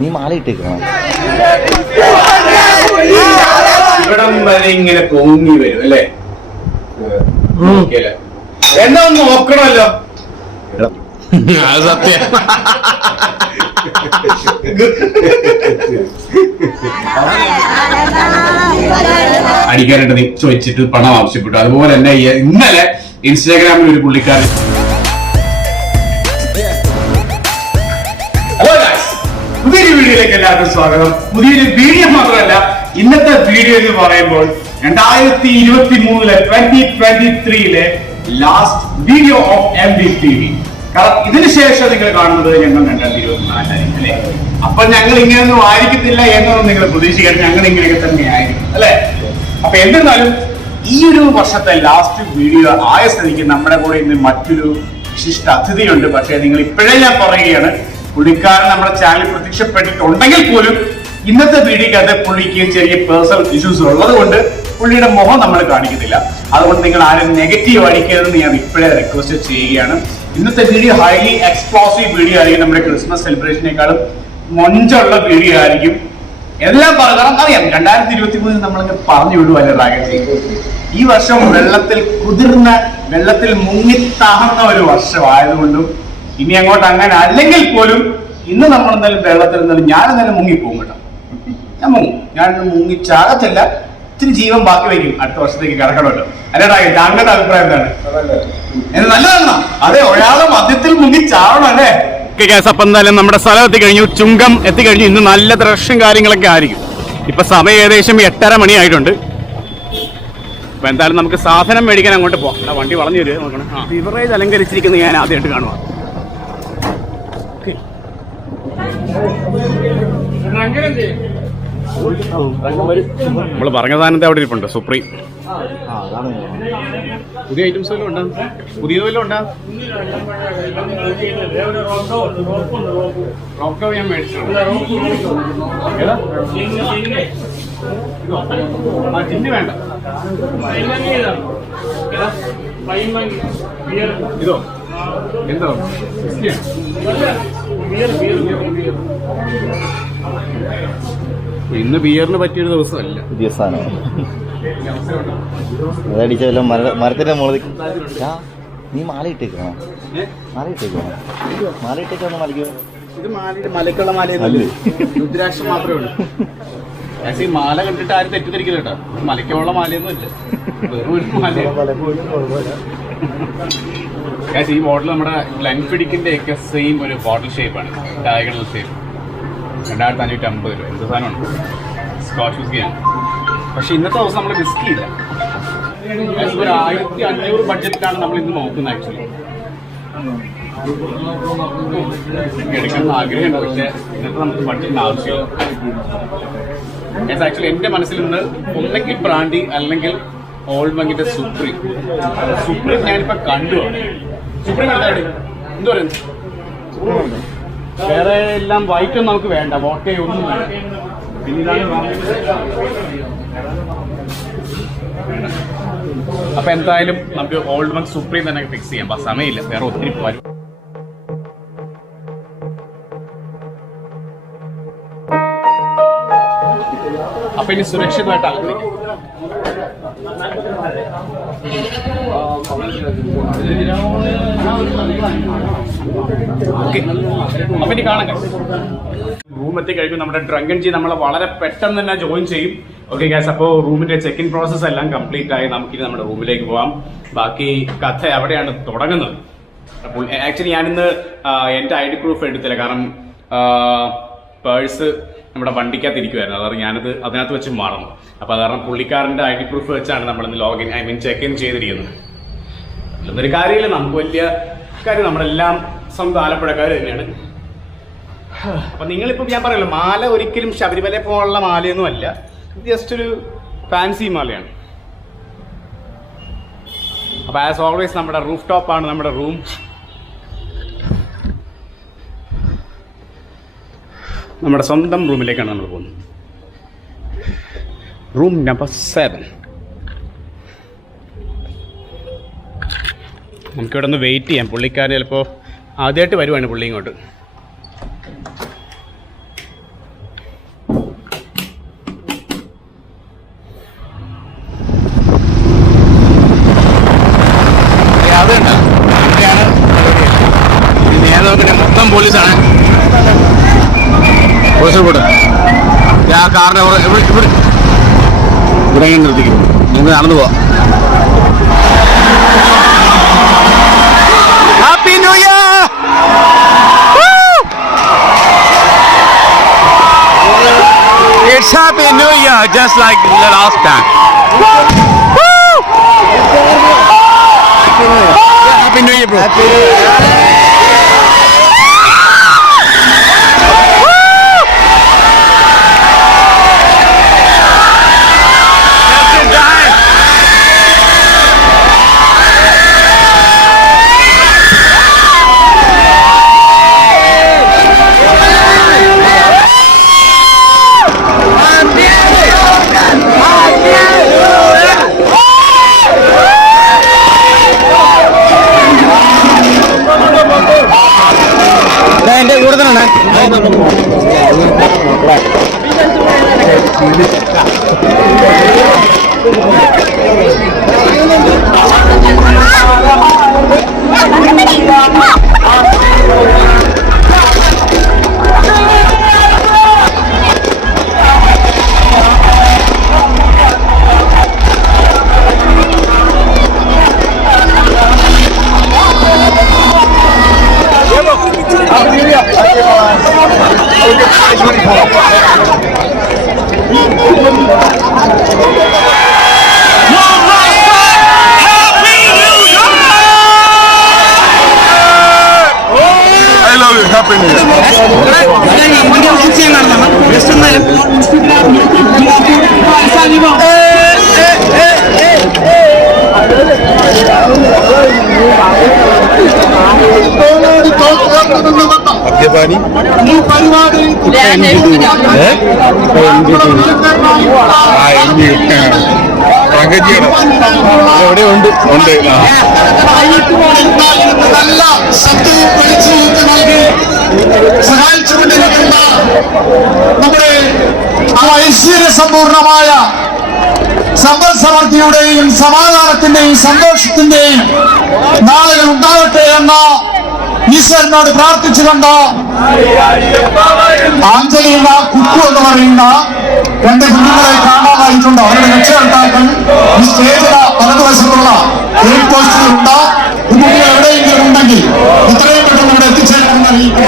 നീ മാല ഇട്ടേക്കണം. ഇവിടം വരെ ഇങ്ങനെ പൊങ്ങി വരും അല്ലേ? എന്നാ ഒന്ന് നോക്കണമല്ലോ. അത് സത്യം. അടിക്കാനായിട്ട് നീ ചോദിച്ചിട്ട് പണം ആവശ്യപ്പെട്ടു. അതുപോലെ തന്നെ ഇന്നലെ ഇൻസ്റ്റാഗ്രാമിൽ ഒരു പുള്ളിക്കാരൻ പുതിയൊരു വീഡിയോയിലേക്ക് എല്ലാവർക്കും സ്വാഗതം. പുതിയൊരു വീഡിയോ മാത്രമല്ല, ഇന്നത്തെ വീഡിയോ എന്ന് പറയുമ്പോൾ 2023 ലാസ്റ്റ് വീഡിയോ ഓഫ് MVTV. കാരണം ഇതിനുശേഷം നിങ്ങൾ കാണുന്നത് ഞങ്ങൾ 2024 അല്ലെ. അപ്പൊ ഞങ്ങൾ ഇങ്ങനെയൊന്നും ആയിരിക്കത്തില്ല എന്നൊന്നും നിങ്ങൾ പ്രതീക്ഷിക്കാൻ, ഞങ്ങൾ ഇങ്ങനെയൊക്കെ തന്നെ ആയിരിക്കും അല്ലെ. അപ്പൊ എന്നിരുന്നാലും ഈ ഒരു വർഷത്തെ ലാസ്റ്റ് വീഡിയോ ആയ സ്ഥിതിക്ക് നമ്മുടെ കൂടെ ഇന്ന് മറ്റൊരു വിശിഷ്ട അതിഥിയുണ്ട്. പക്ഷെ നിങ്ങൾ ഇപ്പോഴേ ഞാൻ പറയുകയാണ്, പുള്ളിക്കാരൻ നമ്മുടെ ചാനലിൽ പ്രത്യക്ഷപ്പെട്ടിട്ടുണ്ടെങ്കിൽ പോലും ഇന്നത്തെ വീഡിയോക്കകത്ത് പുള്ളിക്ക് ചെറിയ പേഴ്സണൽ ഇഷ്യൂസ് ഉള്ളത് കൊണ്ട് പുള്ളിയുടെ മുഖം നമ്മൾ കാണിക്കുന്നില്ല. അതുകൊണ്ട് നിങ്ങൾ ആരും നെഗറ്റീവ് അടിക്കരുതെന്ന് ഞാൻ ഇപ്പോഴേ റിക്വസ്റ്റ് ചെയ്യുകയാണ്. ഇന്നത്തെ വീഡിയോ ഹൈലി എക്സ്പ്ലോസീവ് വീഡിയോ ആയിരിക്കും. നമ്മുടെ ക്രിസ്മസ് സെലിബ്രേഷനേക്കാളും മൊഞ്ചുള്ള വീഡിയോ ആയിരിക്കും. എല്ലാം പറയാം അറിയാം, 2023 നമ്മളിങ്ങനെ പറഞ്ഞു വിടുവല്ലേ റാഗേജ്. ഈ വർഷം വെള്ളത്തിൽ കുതിർന്ന, വെള്ളത്തിൽ മുങ്ങിത്താകുന്ന ഒരു വർഷമായതുകൊണ്ടും ഇനി അങ്ങോട്ട് അങ്ങനെ അല്ലെങ്കിൽ പോലും ഇന്ന് നമ്മൾ എന്തായാലും വെള്ളത്തിൽ നിന്നാലും ഞാൻ എന്തായാലും മുങ്ങിപ്പോകും കേട്ടോ. ഞാൻ മുങ്ങും. ഞാൻ മുങ്ങിച്ചാകത്തില്ല, ഇത്തിരി ജീവൻ ബാക്കി വയ്ക്കും. അടുത്ത വർഷത്തേക്ക് കിടക്കണമല്ലോ. അല്ലേടാ, താങ്കളുടെ അഭിപ്രായം എന്താണ്? നല്ലതാണോ? അതെ, ഒരാള് മദ്യത്തിൽ മുങ്ങിച്ചാവണം അല്ലേ? അപ്പം എന്തായാലും നമ്മുടെ സ്ഥലം എത്തിക്കഴിഞ്ഞു, ചുങ്കം എത്തിക്കഴിഞ്ഞു. ഇന്ന് നല്ല ദൃശ്യം കാര്യങ്ങളൊക്കെ ആയിരിക്കും. ഇപ്പൊ സമയം ഏകദേശം 8:30 മണിയായിട്ടുണ്ട്. അപ്പൊ എന്തായാലും നമുക്ക് സാധനം മേടിക്കാൻ അങ്ങോട്ട് പോകാം. വണ്ടി വളഞ്ഞു വരിക നോക്കണം. ബിവറേജ് അലങ്കരിച്ചിരിക്കുന്നത് ഞാൻ ആദ്യമായിട്ട് കാണുക. നമ്മള് പറഞ്ഞ സാധനത്തെ അവിടെ ഇരിപ്പുണ്ട്, സുപ്രീം. പുതിയ ഐറ്റംസ് വല്ലതും ഉണ്ടോ? പുതിയത് വല്ലതും ഉണ്ടോ? റോക്കോ ഞാൻ മേടിച്ചിട്ടുണ്ട്. ജിന്ന് വേണ്ട. ഇതോ എന്തോ ഇന്ന് ബിയറിന് പറ്റിയൊരു ദിവസമല്ല. പുതിയ സാധനം അതടിച്ചല്ലോ. മരത്തിന്റെ മുകളിൽ നീ മാല ഇട്ടേക്കണം. മാല ഇട്ടേക്കണം. മാല ഇട്ടേക്കാന്ന് മലയ്ക്കോ? ഇത് മാലയുടെ മലക്കുള്ള മാലയല്ലേ, രുദ്രാക്ഷം മാത്രമേ ഉള്ളൂ. ഈ മാല കണ്ടിട്ട് ആരും തെറ്റിദ്ധരിക്കില്ല കേട്ടോ. മലയ്ക്കുള്ള മാലയൊന്നും ഇല്ല, വെറും ഒരു മാല. ഈ ബോട്ടിൽ നമ്മുടെ ഗ്ലെൻഫിഡിക്കിന്റെ ഒക്കെ സെയിം ഒരു ബോട്ടിൽ ഷേപ്പാണ്, ഡയഗണൽ ഷേപ്പ്. 2550 രൂപ. എന്ത് സാധനമാണ്? സ്കോച്ച് വിസ്കിയാണ്. പക്ഷെ ഇന്നത്തെ ദിവസം നമ്മൾ വിസ്കി ഇല്ല. ഒരു 1500 ബഡ്ജറ്റിലാണ് നമ്മൾ ഇന്ന് നോക്കുന്നത്. ആക്ച്വലി എടുക്കുന്ന ആഗ്രഹമുണ്ട്, പക്ഷെ ഇന്നത്തെ നമുക്ക് ബഡ്ജറ്റിന് ആവശ്യമില്ല. ആക്ച്വലി എന്റെ മനസ്സിൽ നിന്ന് ഒന്നെങ്കിൽ ബ്രാൻഡി അല്ലെങ്കിൽ ഓൾഡ് മങ്കിന്റെ സുപ്രീം. സുപ്രീം ഞാനിപ്പോ കണ്ടു. സുപ്രീം എന്താ എന്ത് പറയുന്നു? വേറെ എല്ലാം വൈറ്റൊന്നും നമുക്ക് വേണ്ട, വോക്കെ ഒന്നും വേണ്ട. പിന്നെ അപ്പൊ എന്തായാലും നമുക്ക് ഓൾഡ് മങ്ക് സുപ്രീം തന്നെ ഫിക്സ് ചെയ്യാം. സമയമില്ല, വേറെ ഒത്തിരി വരും. അപ്പൊ ഇനി സുരക്ഷിതമായിട്ട് അകത്തേക്ക്. അപ്പൊ ഇനി കാണാം. റൂം എത്തിക്കഴിഞ്ഞു. നമ്മുടെ ഡ്രങ്കൻ ജി നമ്മളെ വളരെ പെട്ടെന്ന് തന്നെ ജോയിൻ ചെയ്യും. ഓക്കെ ഗൈസ്, അപ്പോൾ റൂമിന്റെ ചെക്ക് ഇൻ പ്രോസസ് എല്ലാം കംപ്ലീറ്റ് ആയി. നമുക്കിനി നമ്മുടെ റൂമിലേക്ക് പോവാം. ബാക്കി കഥ എവിടെയാണ് തുടങ്ങുന്നത്. അപ്പോൾ ആക്ച്വലി ഞാനിന്ന് എൻ്റെ ID പ്രൂഫ് എടുത്തില്ല, കാരണം പേഴ്സ് നമ്മുടെ വണ്ടിക്കകത്ത് ഇരിക്കുമായിരുന്നു. അതാണ് ഞാനത് അതിനകത്ത് വെച്ച് മറന്നു. അപ്പോൾ അത് കാരണം പുള്ളിക്കാരൻ്റെ ID പ്രൂഫ് വെച്ചാണ് നമ്മളിന്ന് ചെക്ക് ഇൻ ചെയ്തിരിക്കുന്നത്. എന്നൊരു കാര്യമില്ല, നമുക്ക് വലിയ കാര്യം, നമ്മളെല്ലാം സ്വന്തം ആലപ്പുഴക്കാർ തന്നെയാണ്. അപ്പം നിങ്ങളിപ്പം ഞാൻ പറയല്ലോ, മാല ഒരിക്കലും ശബരിമല പോലുള്ള മാലയൊന്നും അല്ല, ജസ്റ്റ് ഒരു ഫാൻസി മാലയാണ്. അപ്പോൾ ആസ് ഓൾവേസ് നമ്മുടെ റൂഫ് ടോപ്പാണ് നമ്മുടെ റൂം. നമ്മുടെ സ്വന്തം റൂമിലേക്കാണ് നമ്മൾ പോകുന്നത്. Room number 7. നമുക്കിവിടെ ഒന്ന് വെയിറ്റ് ചെയ്യാം. പുള്ളിക്കാരൻ ചിലപ്പോൾ ആദ്യമായിട്ട് വരുവാണ് പുള്ളി ഇങ്ങോട്ട്. അതുണ്ട് ഇവിടെയാണ് ഈ നേതാവിന്റെ മൊത്തം പോലീസാണ്. പോലീസ് കൂടെ ആ കാറിന്റെ ഇവിടെ ഇങ്ങനെ നിർത്തിക്കും. നമുക്ക് നടന്നു പോവാം. Happy new year! It's Happy New Year, just like the last time. Happy New Year, bro. Happy New Year. എന്റെ കൂടെ തന്നെ മദ്യപാനി എവിടെ ഉണ്ട് നല്ല ശബ്ദവും വെളിച്ചവും നൽകി സഹായിച്ചുകൊണ്ടിരിക്കുന്ന നമ്മുടെ ഐശ്വര്യസമ്പൂർണമായ സമ്പൽ സമൃദ്ധിയുടെയും സമാധാനത്തിന്റെയും സന്തോഷത്തിന്റെയും നാളുകൾ ഉണ്ടാകട്ടെ എന്ന ഈശ്വരനോട് പ്രാർത്ഥിച്ചുകൊണ്ട് ആഞ്ജലിന കുക്കു എന്ന് പറയുന്ന രണ്ട് കുഞ്ഞുങ്ങളെ കാണാതായിട്ടുണ്ട്. അവരുടെ രക്ഷകർത്താക്കൾ ഈ സ്റ്റേജിന് വലതുവശത്തുള്ള ഗേറ്റ് പോസ്റ്റിലുണ്ട്. കുട്ടികൾ എവിടെയെങ്കിലും ഉണ്ടെങ്കിൽ ഇത്രയും പെട്ടെന്ന് ഇവിടെ എത്തിച്ചേരണമെന്ന് അറിയിക്കും.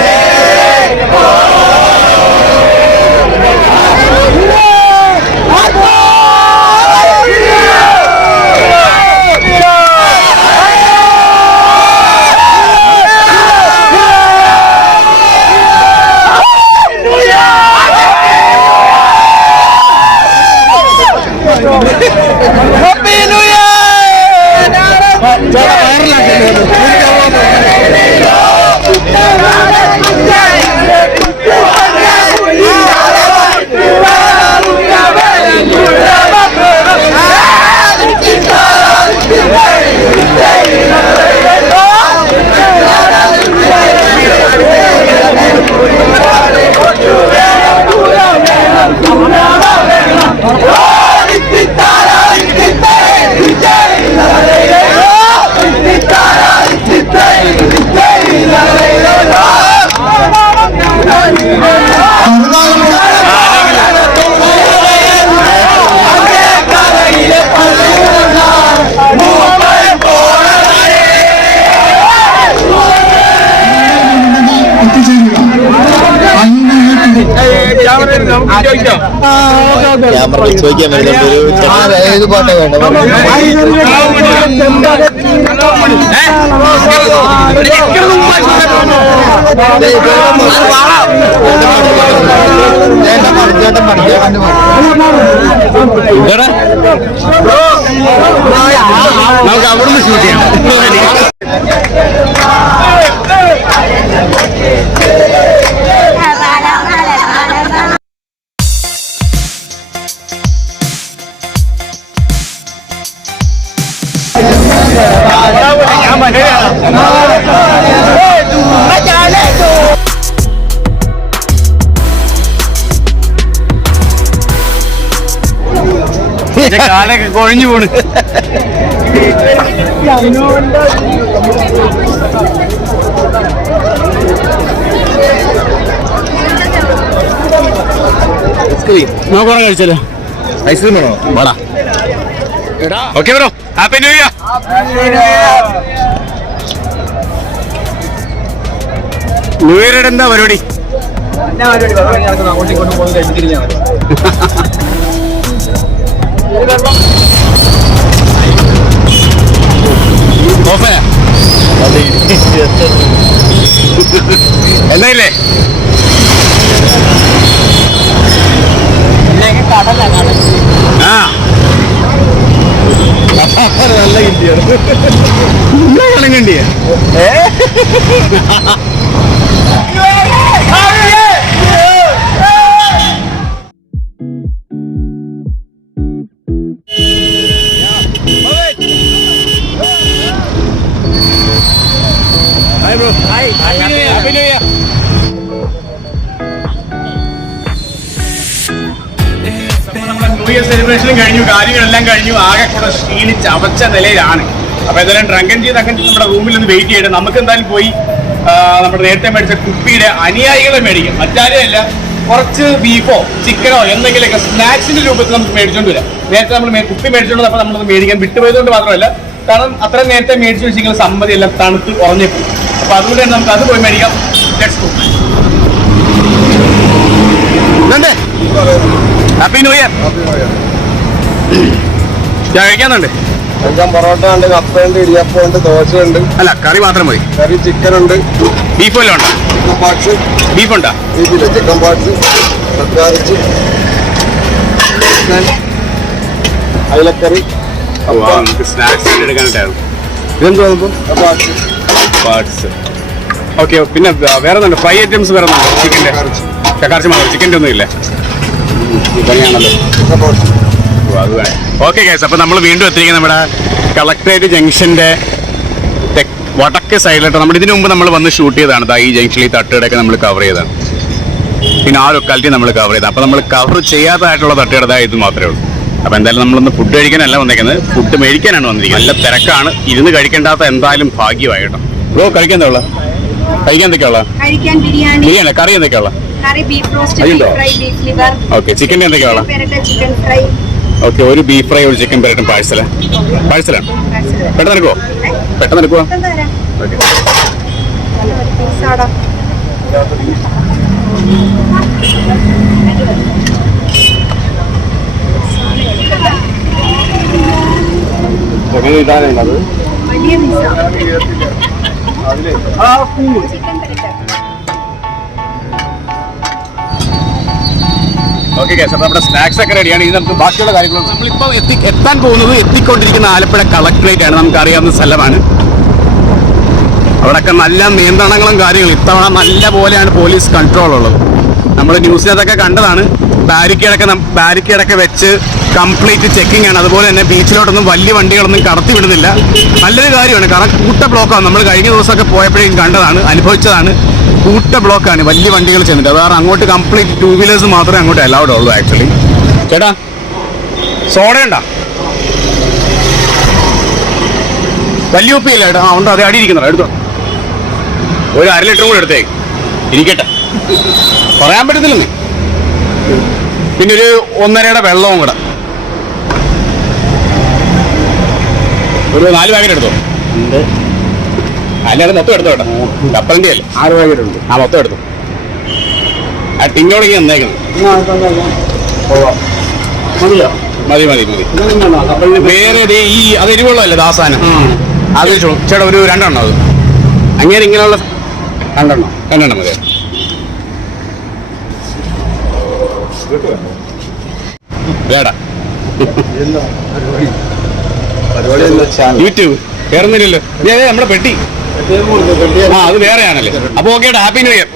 ക്യാമറ ചോദിക്കാൻ ഏത് പാട്ടാ വേണ്ട നമുക്ക് അവിടുന്ന് ഷൂട്ട് ചെയ്യാം. കാലൊക്കെ കൊഴിഞ്ഞു പോണ്. നമുക്ക് കുറെ കഴിച്ചല്ലോ. ഐസ്ക്രീം വേണോ? വാടാ. Okay bro, happy new year. New ഇയറുടെ എന്താ പരിപാടി? എന്തായില്ലേ? ആ നല്ല കിട്ടിയാണ്. കളം കണ്ടിയ സെലിബ്രേഷനും കഴിഞ്ഞു, കാര്യങ്ങളെല്ലാം കഴിഞ്ഞു, ആകെ കൂടെ ക്ഷീണിച്ച് അവച്ച നിലയിലാണ്. അപ്പൊ എന്തായാലും ഡ്രങ്കൻ ചെയ്ത് അങ്ങനെ നമ്മുടെ റൂമിൽ ഒന്ന് വെയിറ്റ് ചെയ്യണം. നമുക്ക് എന്തായാലും പോയി നമ്മുടെ നേരത്തെ മേടിച്ച കുപ്പിയുടെ അനുയായികളെ മേടിക്കും. മറ്റാരെയല്ല, കുറച്ച് ബീഫോ ചിക്കനോ എന്തെങ്കിലുമൊക്കെ സ്നാക്സിന്റെ രൂപത്തിൽ നമുക്ക് മേടിച്ചോണ്ട് വരാം. നേരത്തെ നമ്മൾ കുപ്പി മേടിച്ചോണ്ട് അപ്പോൾ നമ്മളത് മേടിക്കാൻ വിട്ടുപോയതുകൊണ്ട് മാത്രമല്ല, കാരണം അത്ര നേരത്തെ മേടിച്ചു വെച്ചെങ്കിൽ സമ്മതി എല്ലാം തണുത്ത് ഉറഞ്ഞേക്കും. അപ്പൊ അതുകൊണ്ട് തന്നെ നമുക്ക് അത് പോയി മേടിക്കാം. Happy new year. ഞാൻ കഴിക്കാന്നുണ്ട്. പൊറോട്ട ഉണ്ട്, കപ്പയുണ്ട്, ഇടിയപ്പം ഉണ്ട്, ദോശ ഉണ്ട്. അല്ല, കറി മാത്രം മതി. കറി ചിക്കൻ ഉണ്ട്. ബീഫ് വല്ലതും ഉണ്ടോ? Chicken parts. ബീഫ് ഉണ്ടോ? ബീഫില്ല, ചിക്കൻ പാർട്സ്, തക്കാറിച്ച്, അയിലക്കറി, സ്നാക്സ് എടുക്കാനായിട്ടായിരുന്നു. ഇതെന്തോ പാർട്സ്. ഓക്കെ, പിന്നെ വേറെ ഒന്നുണ്ട്, ഫ്രൈ ഐറ്റംസ് വേറെ ഒന്നുണ്ട്. ചിക്കൻ്റെ കക്കാർച്ചി മാത്രം, ചിക്കൻ്റെ ഒന്നും ഇല്ല. ഇതന്നെയാണല്ലോ. അത് വേണം. ഓക്കെ ഗൈസ്, അപ്പോൾ നമ്മൾ വീണ്ടും എത്തിയിരിക്കുന്നത് നമ്മുടെ കളക്ടറേറ്റ് ജംഗ്ഷൻ്റെ വടക്ക് സൈഡിലോട്ട്. നമ്മൾ ഇതിനു മുമ്പ് നമ്മൾ വന്ന് ഷൂട്ട് ചെയ്തതാണ്. ഈ ജംഗ്ഷനിൽ തട്ടുകടയൊക്കെ നമ്മൾ കവർ ചെയ്തതാണ്. പിന്നെ ആ ലൊക്കാലിറ്റി നമ്മൾ കവർ ചെയ്തത്. അപ്പോൾ നമ്മൾ കവർ ചെയ്യാത്തതായിട്ടുള്ള തട്ടുകട ഇത് മാത്രമേ ഉള്ളൂ. അപ്പോൾ എന്തായാലും നമ്മളൊന്ന് ഫുഡ് കഴിക്കാനല്ല വന്നേക്കുന്നത്, ഫുഡ് മേടിക്കാനാണ് വന്നിരിക്കുന്നത്. നല്ല തിരക്കാണ്, ഇരുന്ന് കഴിക്കേണ്ടാത്ത എന്തായാലും ഭാഗ്യമായിട്ടോ. ബ്രോ, കഴിക്കാൻ എന്താ ഉള്ളത്? കഴിക്കാൻ എന്തൊക്കെയുള്ള? ബിരിയാണി. കറി എന്തൊക്കെയുള്ള? ഓക്കെ, ചിക്കൻ്റെ എന്തൊക്കെയുള്ള? ഓക്കെ, ഒരു ബീഫ് ഫ്രൈ, ഒരു ചിക്കൻ പെരട്ടും പാഴ്സലാണ്. പെട്ടെന്ന് എടുക്കുമോ? പെട്ടെന്ന് എടുക്കുമോ? ഓക്കെ. ഇതാണുള്ളത്. ഓക്കെ ഗൈസ്, അപ്പോൾ നമ്മുടെ സ്നാക്സ് ഒക്കെ റെഡിയാണ്. ഇനി നമുക്ക് ബാക്കിയുള്ള കാര്യങ്ങൾ നമ്മളിപ്പോൾ എത്താൻ പോകുന്നത്, എത്തിക്കൊണ്ടിരിക്കുന്ന ആലപ്പുഴ കളക്ടറേറ്റ് ആണ്. നമുക്കറിയാവുന്ന സ്ഥലമാണ്. അവിടെയൊക്കെ നല്ല നിയന്ത്രണങ്ങളും കാര്യങ്ങളും. ഇത്തവണ നല്ല പോലെയാണ് പോലീസ് കൺട്രോൾ ഉള്ളത്. നമ്മൾ ന്യൂസിനകത്തൊക്കെ കണ്ടതാണ്. ബാരിക്കേഡൊക്കെ വെച്ച് കംപ്ലീറ്റ് ചെക്കിംഗ് ആണ്. അതുപോലെ തന്നെ ബീച്ചിലോട്ടൊന്നും വലിയ വണ്ടികളൊന്നും കടത്തി വിടുന്നില്ല. നല്ലൊരു കാര്യമാണ്, കാരണം കൂട്ട ബ്ലോക്കാണ്. നമ്മൾ കഴിഞ്ഞ ദിവസമൊക്കെ പോയപ്പോഴേക്കും കണ്ടതാണ്, അനുഭവിച്ചതാണ്. കൂട്ട ബ്ലോക്കാണ്, വലിയ വണ്ടികൾ ചെന്നിട്ട്. അത് കാരണം അങ്ങോട്ട് കംപ്ലീറ്റ് 2 വീലേഴ്സ് മാത്രമേ അങ്ങോട്ട് അലൗഡ് ഉള്ളൂ. ആക്ച്വലി ചേട്ടാ, സോഡ ഉണ്ടോ? വലിയ ഉപ്പില്ല ചേട്ടാ. ആ ഉണ്ടോ? അത് അടിയിരിക്കുന്നോ? എടുത്തോ, ഒരു 1/2 ലിറ്റർ കൂടെ എടുത്തേക്ക്. ഇരിക്കട്ടെ, പറയാൻ പറ്റത്തില്ലെന്ന്. പിന്നെ ഒരു 1.5 വെള്ളവും കൂടെ, ഒരു 4 പാക്കറ്റ് എടുത്തോ. അല്ലാതെ മൊത്തം എടുത്തോ കേട്ടോ, കപ്പലിൻ്റെ അല്ലേ. 6 പാക്കറ്റ് ഉണ്ട്. ആ, മൊത്തം എടുത്തു. ആ ടിങ്ങോടേക്ക് തന്നേക്കുന്നത്. മതി. വേറെ ഈ അത് എരിവുള്ളതല്ലേ ദാസാനം, അത് ചേട്ടാ ഒരു 2 എണ്ണം. അത് അങ്ങനെ ഇങ്ങനെയുള്ള 2 എണ്ണം മതി. വേടാ യൂട്യൂബ് വേറൊന്നുമില്ലല്ലോ. നമ്മുടെ പെട്ടി അത് വേറെയാണല്ലേ. അപ്പൊ okay, happy new year.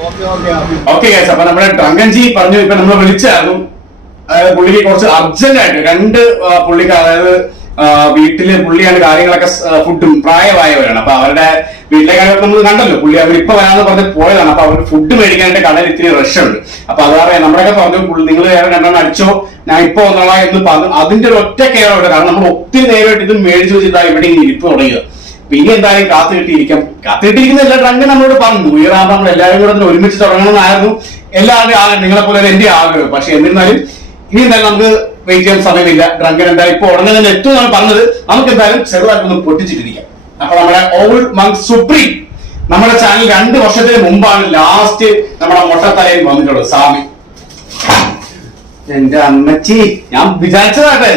Okay guys, അപ്പൊ നമ്മുടെ ഡ്രങ്കൻജി പറഞ്ഞു, ഇപ്പൊ നമ്മൾ വിളിച്ചായിരുന്നു. അതായത് പുള്ളിക്ക് കുറച്ച് അർജന്റ് ആയിട്ട് 2 പുള്ളിക്ക്, അതായത് വീട്ടില് പുള്ളിയാണ് കാര്യങ്ങളൊക്കെ, ഫുഡും പ്രായമായവരാണ്. അപ്പൊ അവരുടെ വീട്ടിലെ കാര്യങ്ങളൊക്കെ നമ്മൾ കണ്ടല്ലോ. പുള്ളി അവരിപ്പോ വരാന്ന് പറഞ്ഞ് പോയതാണ്. അപ്പൊ അവർക്ക് ഫുഡ് മേടിക്കാനായിട്ട് കടയിൽ ഇത്തിരി റഷ് ഉണ്ട്. അപ്പൊ അത് പറയാം, നമ്മളൊക്കെ പറഞ്ഞു നിങ്ങൾ വേറെ 2 എണ്ണം അടിച്ചോ, ഞാൻ ഇപ്പൊ വന്നോളാം എന്ന് പറഞ്ഞു. അതിന്റെ ഒരു ഒറ്റ കെയർ ഉണ്ട്. കാരണം നമ്മൾ ഒത്തിരി നേരമായിട്ട് ഇത് മേടിച്ചു വെച്ചിട്ടാണ് ഇവിടെ ഇരിപ്പ് തുടങ്ങിയത്. പിന്നെ എന്തായാലും കാത്തിട്ടിരിക്കുന്ന എല്ലാ ഡ്രങ്കൻ നമ്മളോട് പറഞ്ഞു ന്യൂ ഇയർ ആകുമ്പോൾ നമ്മൾ എല്ലാവരും കൂടെ ഒന്ന് ഒരുമിച്ച് തുടങ്ങണമെന്നായിരുന്നു എല്ലാവരുടെയും ആഗ്രഹം, നിങ്ങളെ പോലെ എന്റെ ആഗ്രഹം. പക്ഷെ എന്നിരുന്നാലും ഇനി എന്തായാലും നമുക്ക് വെയിറ്റ് ചെയ്യാൻ സമയമില്ല. ഡ്രങ്കൻ എന്തായാലും ഇപ്പൊ ഉടനെ തന്നെ എത്തും എന്നാണ് പറഞ്ഞത്. നമുക്ക് എന്തായാലും ചെറുതായിട്ടൊന്ന് പൊട്ടിച്ചിട്ടിരിക്കാം. അപ്പൊ നമ്മുടെ ഓൾഡ് മങ്ക് സുപ്രീം നമ്മുടെ ചാനൽ 2 വർഷത്തിന് മുമ്പാണ് ലാസ്റ്റ് നമ്മുടെ മൊട്ടത്തലയിൽ വന്നിട്ടുള്ളത്. സാമി എന്റെ അമ്മച്ചി, ഞാൻ വിചാരിച്ചതാട്ടെ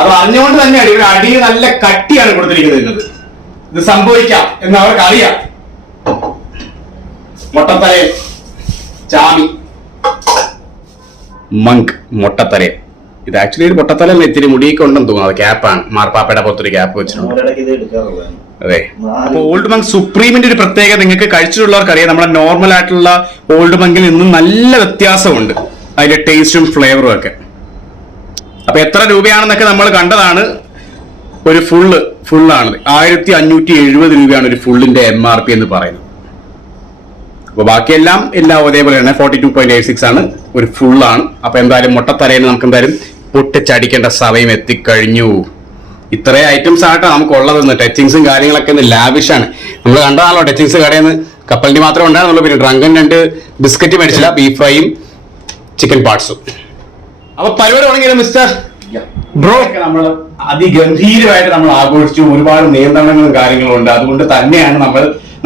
അത് അറിഞ്ഞുകൊണ്ട് തന്നെയാണ് ഇവർ അടി നല്ല കട്ടിയാണ് കൊടുത്തിരിക്കുന്നത്. ഇത് സംഭവിക്കാം എന്ന് അവർക്ക് അറിയാം. മൊട്ടത്തലയിൽ ചാമി മങ്ക് മൊട്ടത്തല. ഇത് ആക്ച്വലി ഒരു മൊട്ടത്തല ഇത്തിരി മുടിയൊക്കെ ഉണ്ടെന്ന് തോന്നുന്നു. അത് ക്യാപ്പാണ്, മാർപ്പാപ്പയുടെ പുറത്തൊരു ക്യാപ്പ് വെച്ചിട്ടുണ്ട്. അതെ. അപ്പൊ ഓൾഡ് മങ്ക് സുപ്രീമിന്റെ ഒരു പ്രത്യേകത നിങ്ങൾക്ക് കഴിച്ചിട്ടുള്ളവർക്ക് അറിയാം. നമ്മുടെ നോർമൽ ആയിട്ടുള്ള ഓൾഡ് മങ്കിൽ നിന്നും നല്ല വ്യത്യാസമുണ്ട് അതിന്റെ ടേസ്റ്റും ഫ്ലേവറും ഒക്കെ. അപ്പൊ എത്ര രൂപയാണെന്നൊക്കെ നമ്മൾ കണ്ടതാണ്. ഒരു ഫുള്ളാണ് 1570 രൂപയാണ് ഒരു ഫുള്ളിന്റെ MRP എന്ന് പറയുന്നത്. അപ്പൊ ബാക്കിയെല്ലാം ഒരേപോലെയാണ്. 42.86 ആണ് ഒരു ഫുള്ളാണ്. അപ്പൊ എന്തായാലും മുട്ടത്തലയിൽ നമുക്ക് എന്തായാലും പൊട്ടിച്ചടിക്കേണ്ട സമയം എത്തിക്കഴിഞ്ഞു. ഇത്രയും ഐറ്റംസ് ആയിട്ടാ നമുക്ക് ഉള്ളതെന്ന്. ടച്ചിങ്സും കാര്യങ്ങളൊക്കെ ലാവിഷാണ്. നമ്മൾ കണ്ടതാണല്ലോ ടച്ചിങ്സ് കടയിൽ നിന്ന്. കപ്പലിന് മാത്രമേ ഉണ്ടായിരുന്നുള്ളൂ. പിന്നെ ഡ്രങ്കൻ 2 ബിസ്ക്കറ്റ് മേടിച്ചില്ല, ബീഫ് ഫ്രൈയും ചിക്കൻ പാർട്സും. അപ്പൊ പരിപാടി തുടങ്ങിയത് മിസ്റ്റർ ബ്രോ നമ്മൾ അതിഗംഭീരമായിട്ട് നമ്മൾ ആഘോഷിച്ചു. ഒരുപാട് നിയന്ത്രണങ്ങളും കാര്യങ്ങളും ഉണ്ട്. അതുകൊണ്ട് തന്നെയാണ്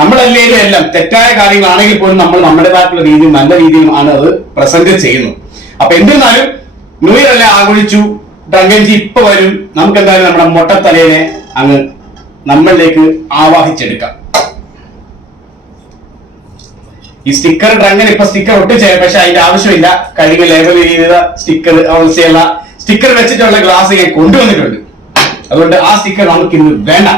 നമ്മളല്ലേലും എല്ലാം തെറ്റായ കാര്യങ്ങളാണെങ്കിൽ പോലും നമ്മൾ നമ്മുടേതായിട്ടുള്ള രീതിയിൽ നല്ല രീതിയിൽ ആണ് അത് പ്രസന്റ് ചെയ്യുന്നത്. അപ്പൊ എന്നിരുന്നാലും ന്യൂ ഇയർ എല്ലാം ആഘോഷിച്ചു. ഡ്രങ്കൻജി ഇപ്പൊ വരും. നമുക്ക് എന്തായാലും നമ്മുടെ മൊട്ടത്തലേനെ അങ്ങ് നമ്മളിലേക്ക് ആവാഹിച്ചെടുക്കാം. ഈ സ്റ്റിക്കർ ഡ്രങ്കൻ ഇപ്പൊ സ്റ്റിക്കർ ഒട്ടിച്ചേ, പക്ഷെ അതിന്റെ ആവശ്യമില്ല. കഴിഞ്ഞ ലേബൽ ചെയ്ത സ്റ്റിക്കർ വെച്ചിട്ടുള്ള ഗ്ലാസ് ഞാൻ കൊണ്ടുവന്നിട്ടുണ്ട്. അതുകൊണ്ട് ആ സ്റ്റിക്കർ നമുക്ക് ഇന്ന് വേണ്ട.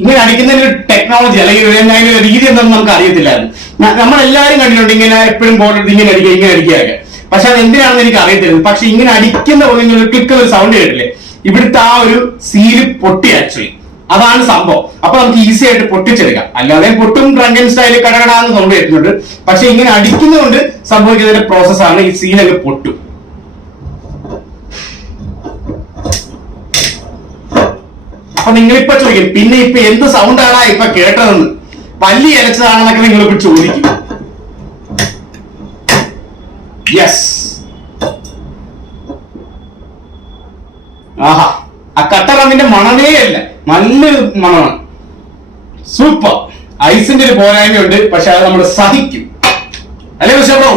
ഇങ്ങനെ അടിക്കുന്നതിന് ടെക്നോളജി അല്ലെങ്കിൽ അതിന്റെ രീതി എന്താണെന്ന് നമുക്ക് അറിയത്തില്ലായിരുന്നു. നമ്മളെല്ലാവരും കണ്ടിട്ടുണ്ട് ഇങ്ങനെ എപ്പോഴും ബോർഡ് എടുത്ത് ഇങ്ങനെ അടിക്കുകയൊക്കെ. പക്ഷെ അത് എന്തിനാണെന്ന് എനിക്ക് അറിയത്തില്ല. പക്ഷെ ഇങ്ങനെ അടിക്കുന്ന ഒരു ക്ലിക്ക് ഒരു സൗണ്ട് കേട്ടില്ലേ, ഇവിടുത്തെ ആ ഒരു സീല് പൊട്ടി. ആക്ച്വലി അതാണ് സംഭവം. അപ്പൊ നമുക്ക് ഈസി ആയിട്ട് പൊട്ടിച്ചെടുക്കാം. അല്ലാതെ പൊട്ടും ഡ്രങ്കൻ സ്റ്റൈലിൽ കടകടാന്ന് സൗണ്ട് കേട്ടിട്ടുണ്ട്. പക്ഷെ ഇങ്ങനെ അടിക്കുന്നതുകൊണ്ട് സംഭവിക്കുന്ന പ്രോസസ്സാണ് ഈ സീലൊക്കെ പൊട്ടും. അപ്പൊ നിങ്ങളിപ്പോ ചോദിക്കും, പിന്നെ ഇപ്പൊ എന്ത് സൗണ്ടാണ് ഇപ്പൊ കേട്ടതെന്ന്, പല്ലി അലച്ചതാണെന്നൊക്കെ നിങ്ങളിപ്പോ ചോദിക്കും. യെസ്, ആഹാ, ആ കട്ട റമ്മിന്റെ മണമേ അല്ല, നല്ലൊരു മണമാണ്. സൂപ്പർ. ഐസിന്റെ ഒരു പോരായ്മയുണ്ട്, പക്ഷെ അത് നമ്മൾ സഹിക്കും. അല്ലേ മിസ്റ്റർ ബ്രോ?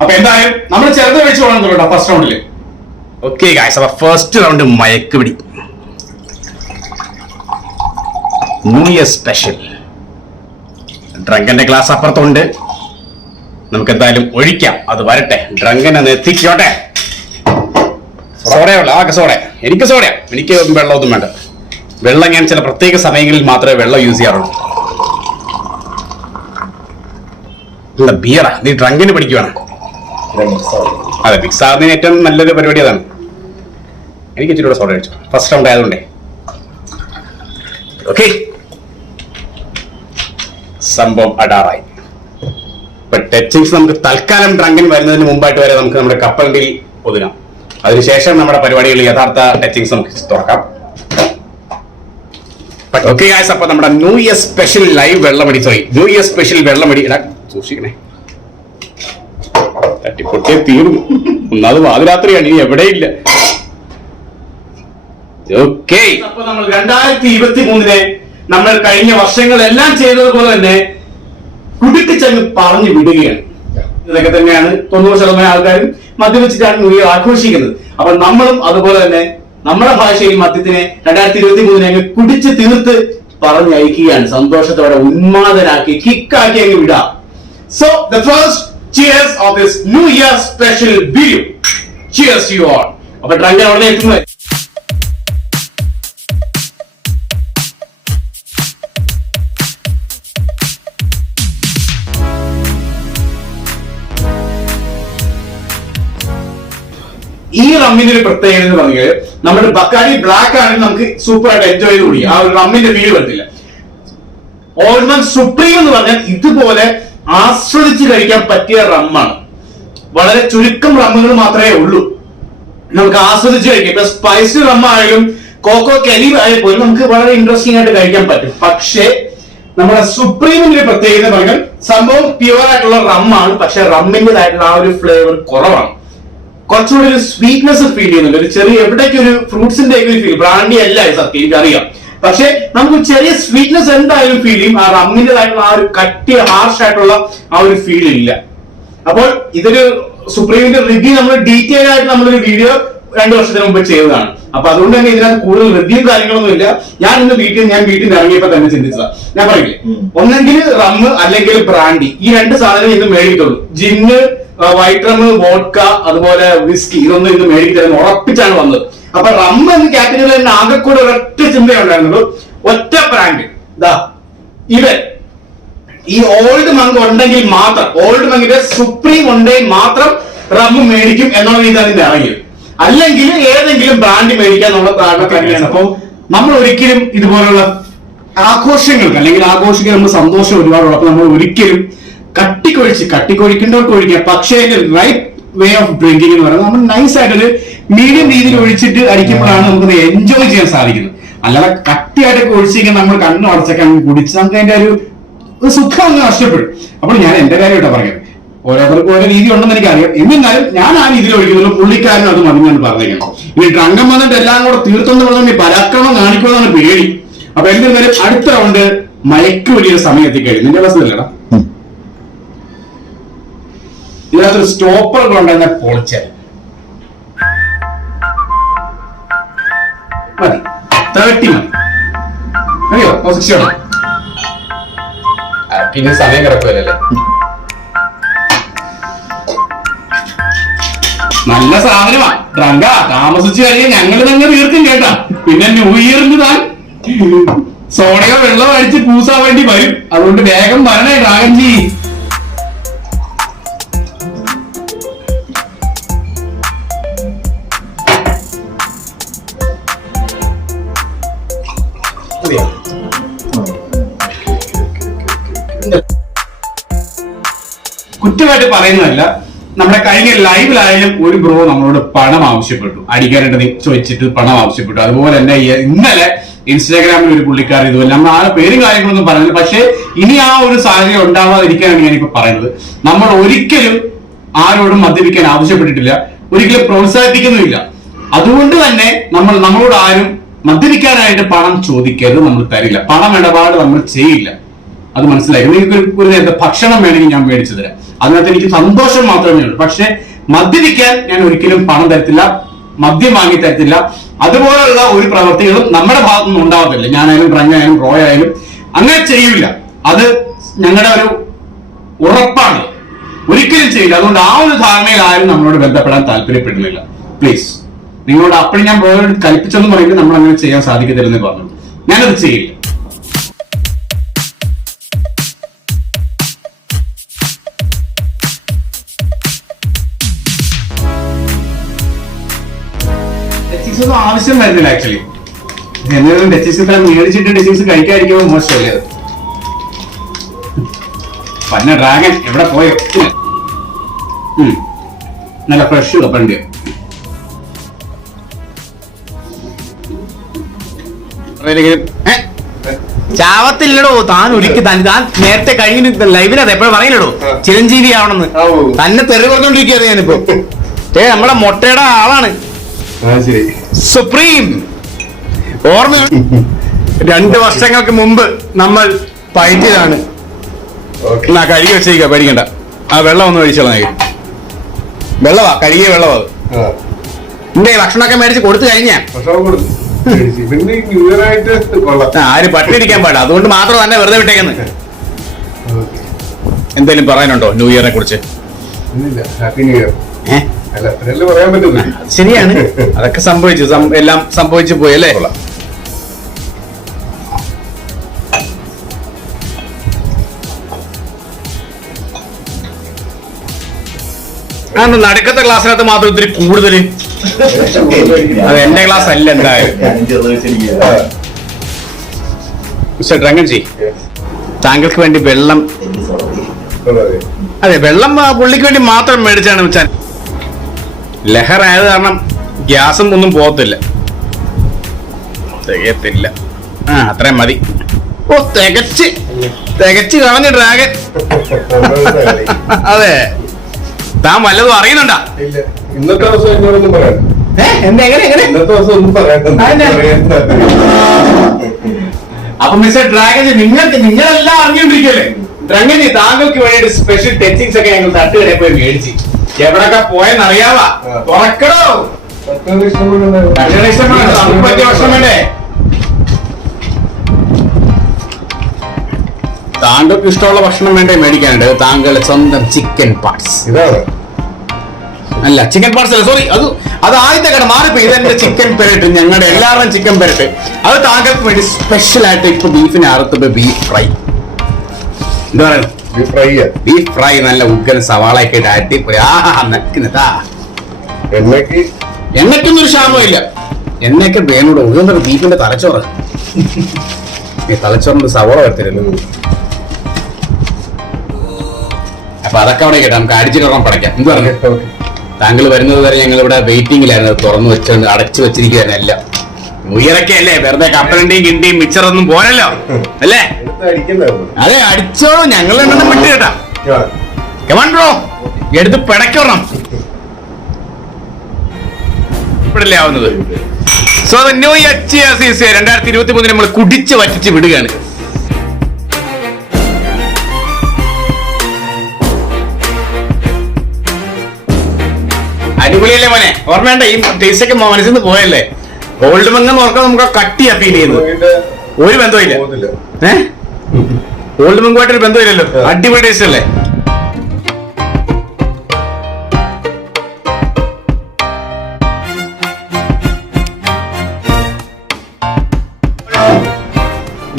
അപ്പൊ എന്തായാലും നമ്മൾ ചെറുത് വെച്ച് തുടങ്ങുന്നുണ്ടോ ഫസ്റ്റ് റൗണ്ടില്. ഓക്കെ ഗായ്സ്, അപ്പൊ ഫസ്റ്റ് റൗണ്ട് മയക്കുപിടി ന്യൂ ഇയർ സ്പെഷ്യൽ. ഡ്രങ്കന്റെ ഗ്ലാസ് അപ്പുറത്തുണ്ട്. നമുക്ക് എന്തായാലും ഒഴിക്കാം. അത് വരട്ടെ, ഡ്രങ്കനെ എത്തിക്കോട്ടെ. സോഡയുള്ള ആകെ സോഡ. എനിക്ക് സോഡയാ, എനിക്ക് വെള്ളമൊന്നും വേണ്ട. വെള്ളം ഞാൻ ചില പ്രത്യേക സമയങ്ങളിൽ മാത്രമേ വെള്ളം യൂസ് ചെയ്യാറുള്ളൂ. ബിയറാ, നീ ഡ്രങ്കിന് പഠിക്കുവാണ്. അതെ, മിക്സ് ആകുന്നതിന് ഏറ്റവും നല്ലൊരു പരിപാടി അതാണ്. എനിക്ക് ഇച്ചിരി കൂടെ സോഡ കഴിച്ചു ഫസ്റ്റ് റൗണ്ട് ആയതുകൊണ്ടേ. ഓക്കെ, സംഭവം അടാറായി. ടച്ചിങ്സ് നമുക്ക് തൽക്കാലം ഡ്രങ്കൻ വരുന്നതിന് മുമ്പായിട്ട് വരെ നമുക്ക് നമ്മുടെ കപ്പലിൽ ഒതുങ്ങാം. അതിനുശേഷം നമ്മുടെ പരിപാടികൾ യഥാർത്ഥ ടച്ചിങ്സ് നമുക്ക് തുറക്കാം. ഓക്കെ ഗായ്സ്, അപ്പൊ നമ്മുടെ ന്യൂ ഇയർ സ്പെഷ്യൽ ലൈവ് വെള്ളമടി, ന്യൂ ഇയർ സ്പെഷ്യൽ വെള്ളമടി സൂക്ഷിക്കണേ, തട്ടിപ്പൊട്ടിയെ തീർന്നു. ഒന്നാമത് പാതിരാത്രിയാണ്, ഇനി എവിടെയില്ല. ഓക്കെ, അപ്പൊ നമ്മൾ 2023 നമ്മൾ കഴിഞ്ഞ വർഷങ്ങളെല്ലാം ചെയ്തതുപോലെ തന്നെ കുടിപ്പിച്ചങ്ങ് പറഞ്ഞു വിടുകയാണ്. ഇതൊക്കെ തന്നെയാണ് 90% ആൾക്കാരും മദ്യപിച്ചിട്ടാണ് ന്യൂ ഇയർ ആഘോഷിക്കുന്നത്. അപ്പൊ നമ്മളും അതുപോലെ തന്നെ നമ്മുടെ ഭാഷയിൽ മദ്യത്തിനെ 2023 അങ്ങ് കുടിച്ച് തീർത്ത് പറഞ്ഞയക്കുകയാണ്. സന്തോഷത്തോടെ ഉന്മാദരാക്കി കിക്കാക്കി അങ്ങ് വിടാം. So the first cheers of this new year special video. Cheers to you all. അപ്പൊ ഡ്രങ്കൻ ഉടനെ എത്തുന്നത്. ഈ റമ്മിന്റെ ഒരു പ്രത്യേകത എന്ന് പറഞ്ഞാൽ നമ്മുടെ ബക്കാടി ബ്ലാക്ക് ആണെങ്കിൽ നമുക്ക് സൂപ്പർ ആയിട്ട് എൻജോയ് ചെയ്ത് കൂടി ആ ഒരു റമ്മിന്റെ ഫീൽ വരത്തില്ല. ഓൾഡ് മങ്ക് സുപ്രീം എന്ന് പറഞ്ഞാൽ ഇതുപോലെ ആസ്വദിച്ച് കഴിക്കാൻ പറ്റിയ റമ്മാണ്. വളരെ ചുരുക്കം റമ്മുകൾ മാത്രമേ ഉള്ളൂ. നമുക്ക് ആസ്വദിച്ച് കഴിക്കാം. ഇപ്പൊ സ്പൈസി റം ആയാലും കോക്കോ കെലി ആയാലും പോലും നമുക്ക് വളരെ ഇൻട്രസ്റ്റിംഗ് ആയിട്ട് കഴിക്കാൻ പറ്റും. പക്ഷേ നമ്മുടെ സുപ്രീമിന്റെ പ്രത്യേകത പറഞ്ഞാൽ സംഭവം പ്യുവർ ആയിട്ടുള്ള റമ്മാണ്, പക്ഷെ റമ്മിന്റേതായിട്ടുള്ള ആ ഒരു ഫ്ലേവർ കുറവാണ്. കുറച്ചുകൂടി ഒരു സ്വീറ്റ്നെസ് ഫീൽ ചെയ്യുന്നുണ്ട്. ഒരു ചെറിയ എവിടേക്ക് ഒരു ഫ്രൂട്ട്സിന്റെ ഒക്കെ ഒരു ഫീൽ, ബ്രാൻഡി അല്ല സത്യം എനിക്കറിയാം, പക്ഷെ നമുക്ക് ചെറിയ സ്വീറ്റ്നെസ് എന്തായാലും ഫീൽ ചെയ്യും. ആ റമ്മിന്റേതായിട്ടുള്ള ആ ഒരു കട്ടി ഹാർഷ് ആയിട്ടുള്ള ആ ഒരു ഫീൽ ഇല്ല. അപ്പോൾ ഇതൊരു സുപ്രീമിന്റെ റിവ്യൂ നമ്മൾ ഡീറ്റെയിൽ ആയിട്ട് നമ്മളൊരു വീഡിയോ 2 വർഷത്തിന് മുമ്പ് ചെയ്തതാണ്. അപ്പൊ അതുകൊണ്ട് തന്നെ ഇതിനകത്ത് കൂടുതൽ റിവ്യൂ കാര്യങ്ങളൊന്നും ഇല്ല. ഞാൻ ഇന്ന് വീട്ടിൽ നിന്ന് ഇറങ്ങിയപ്പോ തന്നെ ചിന്തിച്ചതാ. ഞാൻ പറയില്ലേ, ഒന്നെങ്കിൽ റമ്മ് അല്ലെങ്കിൽ ബ്രാൻഡി, ഈ 2 സാധനം ഇന്ന് മേടിക്കത്തുള്ളൂ. ജിന്ന്, വൈറ്റ് റം, വോഡ്ക, അതുപോലെ വിസ്കി, ഇതൊന്നും ഇന്ന് മേടിക്കരുതെന്ന് ഉറപ്പിച്ചാണ് വന്നത്. അപ്പൊ റമ്മ് എന്ന കാറ്റഗറിയിൽ തന്നെ ആകെക്കൂടെ ഒരൊറ്റ ചിന്തയുണ്ടായിരുന്നുള്ളൂ, ഒറ്റ ബ്രാൻഡ്. ഇവൻ ഈ ഓൾഡ് മങ്ക് ഉണ്ടെങ്കിൽ മാത്രം, ഓൾഡ് മങ്കിന്റെ സുപ്രീം ഉണ്ടെങ്കിൽ മാത്രം റമ്മ് മേടിക്കും എന്നുള്ള രീതിയിൽ അതിന്റെ ഇറങ്ങിയത്. അല്ലെങ്കിൽ ഏതെങ്കിലും ബ്രാൻഡ് മേടിക്കാന്നുള്ള ധാരണ തന്നെയാണ്. അപ്പൊ നമ്മൾ ഒരിക്കലും ഇതുപോലുള്ള ആഘോഷങ്ങൾക്ക് അല്ലെങ്കിൽ ആഘോഷിക്കാൻ നമ്മൾ സന്തോഷം ഒരുപാടുള്ളപ്പോൾ നമ്മൾ ഒരിക്കലും കട്ടിക്കൊഴിക്കേണ്ടവർക്ക് ഒഴിക്കുക. പക്ഷേ റൈറ്റ് വേ ഓഫ് ഡ്രിങ്കിങ് എന്ന് പറയുന്നത് നമ്മൾ നൈസ് ആയിട്ടൊരു മീഡിയം രീതിയിൽ ഒഴിച്ചിട്ട് അടിക്കുമ്പോഴാണ് നമുക്ക് എൻജോയ് ചെയ്യാൻ സാധിക്കുന്നത്. അല്ലാതെ കട്ടിയായിട്ടൊക്കെ ഒഴിച്ചിരിക്കാൻ നമ്മൾ കണ്ണു അടച്ചൊക്കെ കുടിച്ച് നമുക്ക് അതിന്റെ ഒരു സുഖം അങ്ങ് നഷ്ടപ്പെടും. അപ്പോൾ ഞാൻ എന്റെ കാര്യമായിട്ടാണ് പറയുന്നത്, ഓരോരുത്തർക്കും ഓരോ രീതി ഉണ്ടെന്ന് എനിക്കറിയാം. എന്നിരുന്നാലും ഞാൻ ആ രീതിയിൽ ഒഴിക്കുന്നുള്ളൂ, പുള്ളിക്കാരനും അത് മതി ഞാൻ പറഞ്ഞേക്കണം. ഇനി ഡ്രങ്കം വന്നിട്ട് എല്ലാം കൂടെ തീർത്തെന്ന് പറഞ്ഞാൽ പരാക്രമം കാണിക്കുമെന്നാണ് പേടി. അപ്പൊ എന്നിരുന്നാലും അടുത്ത റൗണ്ട് മയക്ക് വലിയൊരു സമയം എത്തിക്കഴിഞ്ഞു. നിന്റെ പ്രശ്നമില്ലടാ, ഇതിനകത്തൊരു സ്റ്റോപ്പർ കൊണ്ടുവന്ന പൊളിച്ചാൽ മതി. 30 മതി. അറിയോ 60 ആണോ? പിന്നെ സമയം കിടക്കുമല്ലേ. നല്ല സാധനമാ ഡ്രങ്ക. താമസിച്ചു കഴിഞ്ഞാൽ ഞങ്ങൾ തന്നെ തീർക്കും കേട്ടാ. പിന്നെ ന്യൂ ഇയറിന് താൻ സോഡയോ വെള്ളം അടിച്ച് പൂസാൻ വേണ്ടി വരും. അതുകൊണ്ട് വേഗം വരണേ ഡ്രാഗൻജി. കുറ്റമായിട്ട് പറയുന്നതല്ല, നമ്മുടെ കഴിഞ്ഞ ലൈവിലായാലും ഒരു ബ്രോ നമ്മളോട് പണം ആവശ്യപ്പെട്ടു, അടിക്കാനായിട്ട് ചോദിച്ചിട്ട് പണം ആവശ്യപ്പെട്ടു. അതുപോലെ തന്നെ ഇന്നലെ ഇൻസ്റ്റാഗ്രാമിൽ ഒരു പുള്ളിക്കാരൻ ഇതുപോലെ, നമ്മൾ ആ പേരും കാര്യങ്ങളൊന്നും പറയുന്നത്, പക്ഷേ ഇനി ആ ഒരു സാഹചര്യം ഉണ്ടാവാതിരിക്കാനാണ് ഞാനിപ്പോ പറയുന്നത്. നമ്മൾ ഒരിക്കലും ആരോടും മദ്യപിക്കാൻ ആവശ്യപ്പെട്ടിട്ടില്ല, ഒരിക്കലും പ്രോത്സാഹിപ്പിക്കുന്നുമില്ല. അതുകൊണ്ട് തന്നെ നമ്മളോട് ആരും മദ്യപിക്കാനായിട്ട് പണം ചോദിക്കരുത്, നമ്മൾ തരില്ല. പണം ഇടപാട് നമ്മൾ ചെയ്യില്ല, അത് മനസ്സിലായി. നിങ്ങൾക്ക് ഒരു നേരത്തെ ഭക്ഷണം വേണമെങ്കിൽ ഞാൻ മേടിച്ചു തരാം, അതിനകത്ത് എനിക്ക് സന്തോഷം മാത്രമേ ഉള്ളൂ. പക്ഷെ മദ്യപിക്കാൻ ഞാൻ ഒരിക്കലും പണം തരത്തില്ല, മദ്യം വാങ്ങി തരത്തില്ല. അതുപോലുള്ള ഒരു പ്രവൃത്തികളും നമ്മുടെ ഭാഗത്തുനിന്ന് ഉണ്ടാവത്തില്ല. ഞാനായാലും ഡ്രങ്കായാലും റോയ് ആയാലും അങ്ങനെ ചെയ്യില്ല. അത് ഞങ്ങളുടെ ഒരു ഉറപ്പാണ്, ഒരിക്കലും ചെയ്യില്ല. അതുകൊണ്ട് ആ ഒരു ധാരണയിൽ ആരും നമ്മളോട് ബന്ധപ്പെടാൻ താല്പര്യപ്പെടുന്നില്ല. പ്ലീസ്, നിങ്ങളോട് അപ്പോഴും ഞാൻ റോയോട് കൽപ്പിച്ചെന്ന് പറയുമ്പോൾ നമ്മൾ അങ്ങനെ ചെയ്യാൻ സാധിക്കത്തില്ലെന്ന് പറഞ്ഞു. ഞാനത് ചെയ്യില്ല. ഒന്നും ആവശ്യം വരുന്നില്ല ആക്ച്വലി. എന്തെങ്കിലും ഡെച്ചീസ് മേടിച്ചിട്ട് ഡെച്ചീസ് കഴിക്കാതിരിക്കുമ്പോൾ മോശമല്ലേ അത്. പന്ന ഡ്രാഗൻ എവിടെ പോയോ? നല്ല ഫ്രഷ് കപ്പണ്ട്. ചാവത്തില്ലടോ താൻ ഒരിക്കൽ താൻ നേരത്തെ കഴിഞ്ഞ ലൈവിനത് എപ്പോഴും പറയില്ലടോ ചിരഞ്ജീവി ആവണമെന്ന്. തന്നെ തെറി പറഞ്ഞോണ്ടിരിക്കുകയാണ് ഞാനിപ്പോ. നമ്മളെ മുട്ടയുടെ ആളാണ് സുപ്രീം. ഓർമ്മ 2 വർഷങ്ങൾക്ക് മുമ്പ് നമ്മൾ പയറ്റിയതാണ്. കഴുകി വെച്ചേക്ക, പേടിക്കണ്ട. ആ വെള്ളം ഒന്ന് ഒഴിച്ചോളാം. വെള്ളവാ, കഴുകിയ വെള്ളവാ. എന്റെ ഭക്ഷണമൊക്കെ മേടിച്ച് കൊടുത്തു കഴിഞ്ഞാ ആരും പട്ടിണിരിക്കാൻ പാടില്ല. അതുകൊണ്ട് മാത്രം തന്നെ വെറുതെ വിട്ടേക്കുന്നു. എന്തെങ്കിലും പറയാനുണ്ടോ ന്യൂ ഇയറിനെ കുറിച്ച്? ശരിയാണ്, അതൊക്കെ സംഭവിച്ചു, എല്ലാം സംഭവിച്ചു പോയി അല്ലേ. നടുക്കത്തെ ക്ലാസ്സിനകത്ത് മാത്രം ഇത്തിരി കൂടുതല്. അത് എന്റെ ക്ലാസ് അല്ല എന്തായാലും. താങ്കൾക്ക് വേണ്ടി വെള്ളം, അതെ വെള്ളം പുള്ളിക്ക് വേണ്ടി മാത്രം മേടിച്ചാണ് വെച്ചാൽ. ലഹറായത് കാരണം ഗ്യാസും ഒന്നും പോകത്തില്ല, തികയത്തില്ല. അത്രയും മതി. ഓ, തികച്ച് കളഞ്ഞ ഡ്രാഗൻ. അതെ, താൻ വല്ലതും അറിയുന്നുണ്ടാ? ഇന്നത്തെ ദിവസം എന്നോടൊന്നും പറയാം. ഇന്നത്തെ ദിവസം ഒന്നും പറയാൻ. അപ്പൊ മിസ്റ്റർ ഡ്രാഗൻ, നിങ്ങളെല്ലാം അറിഞ്ഞുകൊണ്ടിരിക്കല്ലേ? ഡ്രാഗൻ, താങ്കൾക്ക് വേണ്ടി സ്പെഷ്യൽ ടെച്ചിങ്സ് ഒക്കെ ഞങ്ങൾ തട്ടുകടയിൽ പോയി മേടിച്ച് എവിടൊക്കെ പോയെന്ന് അറിയാവാ? തുറക്കണോ? നമുക്ക് പറ്റിയ ഭക്ഷണം വേണ്ടേ? താങ്കൾക്ക് ഇഷ്ടമുള്ള ഭക്ഷണം വേണ്ടേ മേടിക്കാനുണ്ട്? താങ്കളുടെ സ്വന്തം ചിക്കൻ പാർട്സ്. ഇതാണ് അല്ല, ചിക്കൻ പാർട്സ് അല്ല, സോറി, അത് ആദ്യത്തെ കട മാറിപ്പോയി. ഇതെന്റെ ചിക്കൻ പെരട്ട്, ഞങ്ങളുടെ എല്ലാവരുടെയും ചിക്കൻ പെരട്ട്. അത് താങ്കൾക്ക് വേണ്ടി സ്പെഷ്യൽ ആയിട്ട് ഇപ്പൊ ബീഫിനെ അറുത്തപ്പോ ബീഫ് ഫ്രൈ. എന്താ പറയുക? ബീഫ് ഫ്രൈ നല്ല ഉഗ്രൻ സവാളയൊക്കെ ഇട്ട് അടിപൊളി. നക്കുന്നതാ. എണ്ണയ്ക്കൊന്നും ഒരു ക്ഷാമവും ഇല്ല. എണ്ണയൊക്കെ വേണോട് ഒഴുകുന്നത് ബീഫിന്റെ തലച്ചോറ്. ഈ തലച്ചോറിന്റെ സവാള വരത്തില്ലല്ലോ. അപ്പൊ അതൊക്കെ അവിടെ കേട്ടോ, നമുക്ക് അടിച്ചിട്ടൊരെണ്ണം പടയ്ക്കാം. എന്ത് പറഞ്ഞു? താങ്കൾ വരുന്നത് വരെ ഞങ്ങൾ ഇവിടെ വെയിറ്റിംഗിലായിരുന്നു. തുറന്നു വെച്ചുകൊണ്ട് അടച്ചു വെച്ചിരിക്കുകയാണ് എല്ലാം. ഉയരൊക്കെ അല്ലേ, വെറുതെ കപ്പലണ്ടിയും കിണ്ടിയും മിക്സറൊന്നും പോരല്ലോ അല്ലേ? അതെ, അടിച്ചോളൂ, ഞങ്ങൾ രണ്ടെണ്ണം വിട്ടു കേട്ടാ. കമാൻ ബ്രോ, എടുത്ത് പിടയ്ക്കണം. ഇവിടല്ലേ ആവുന്നത്. സോ ന്യൂ HCC 2023 നമ്മൾ കുടിച്ച് വറ്റിച്ച് വിടുകയാണ്. അടിപൊളിയല്ലേ മോനെ? ഓർമ്മയുണ്ട? ഈ ടേസ്റ്റ് ഒക്കെ മനസ്സിൽ നിന്ന് പോയല്ലേ? ഓൾഡ് മങ്ങ നോക്കാൻ നമുക്ക് കട്ടിയാ ഫീൽ ചെയ്യുന്നത്. ഒരു ബന്ധമില്ല. ഓൾഡ് മങ്ങുമായിട്ടൊരു ബന്ധമില്ലല്ലോ. അടിപൊളി ടേസ്റ്റ് അല്ലേ?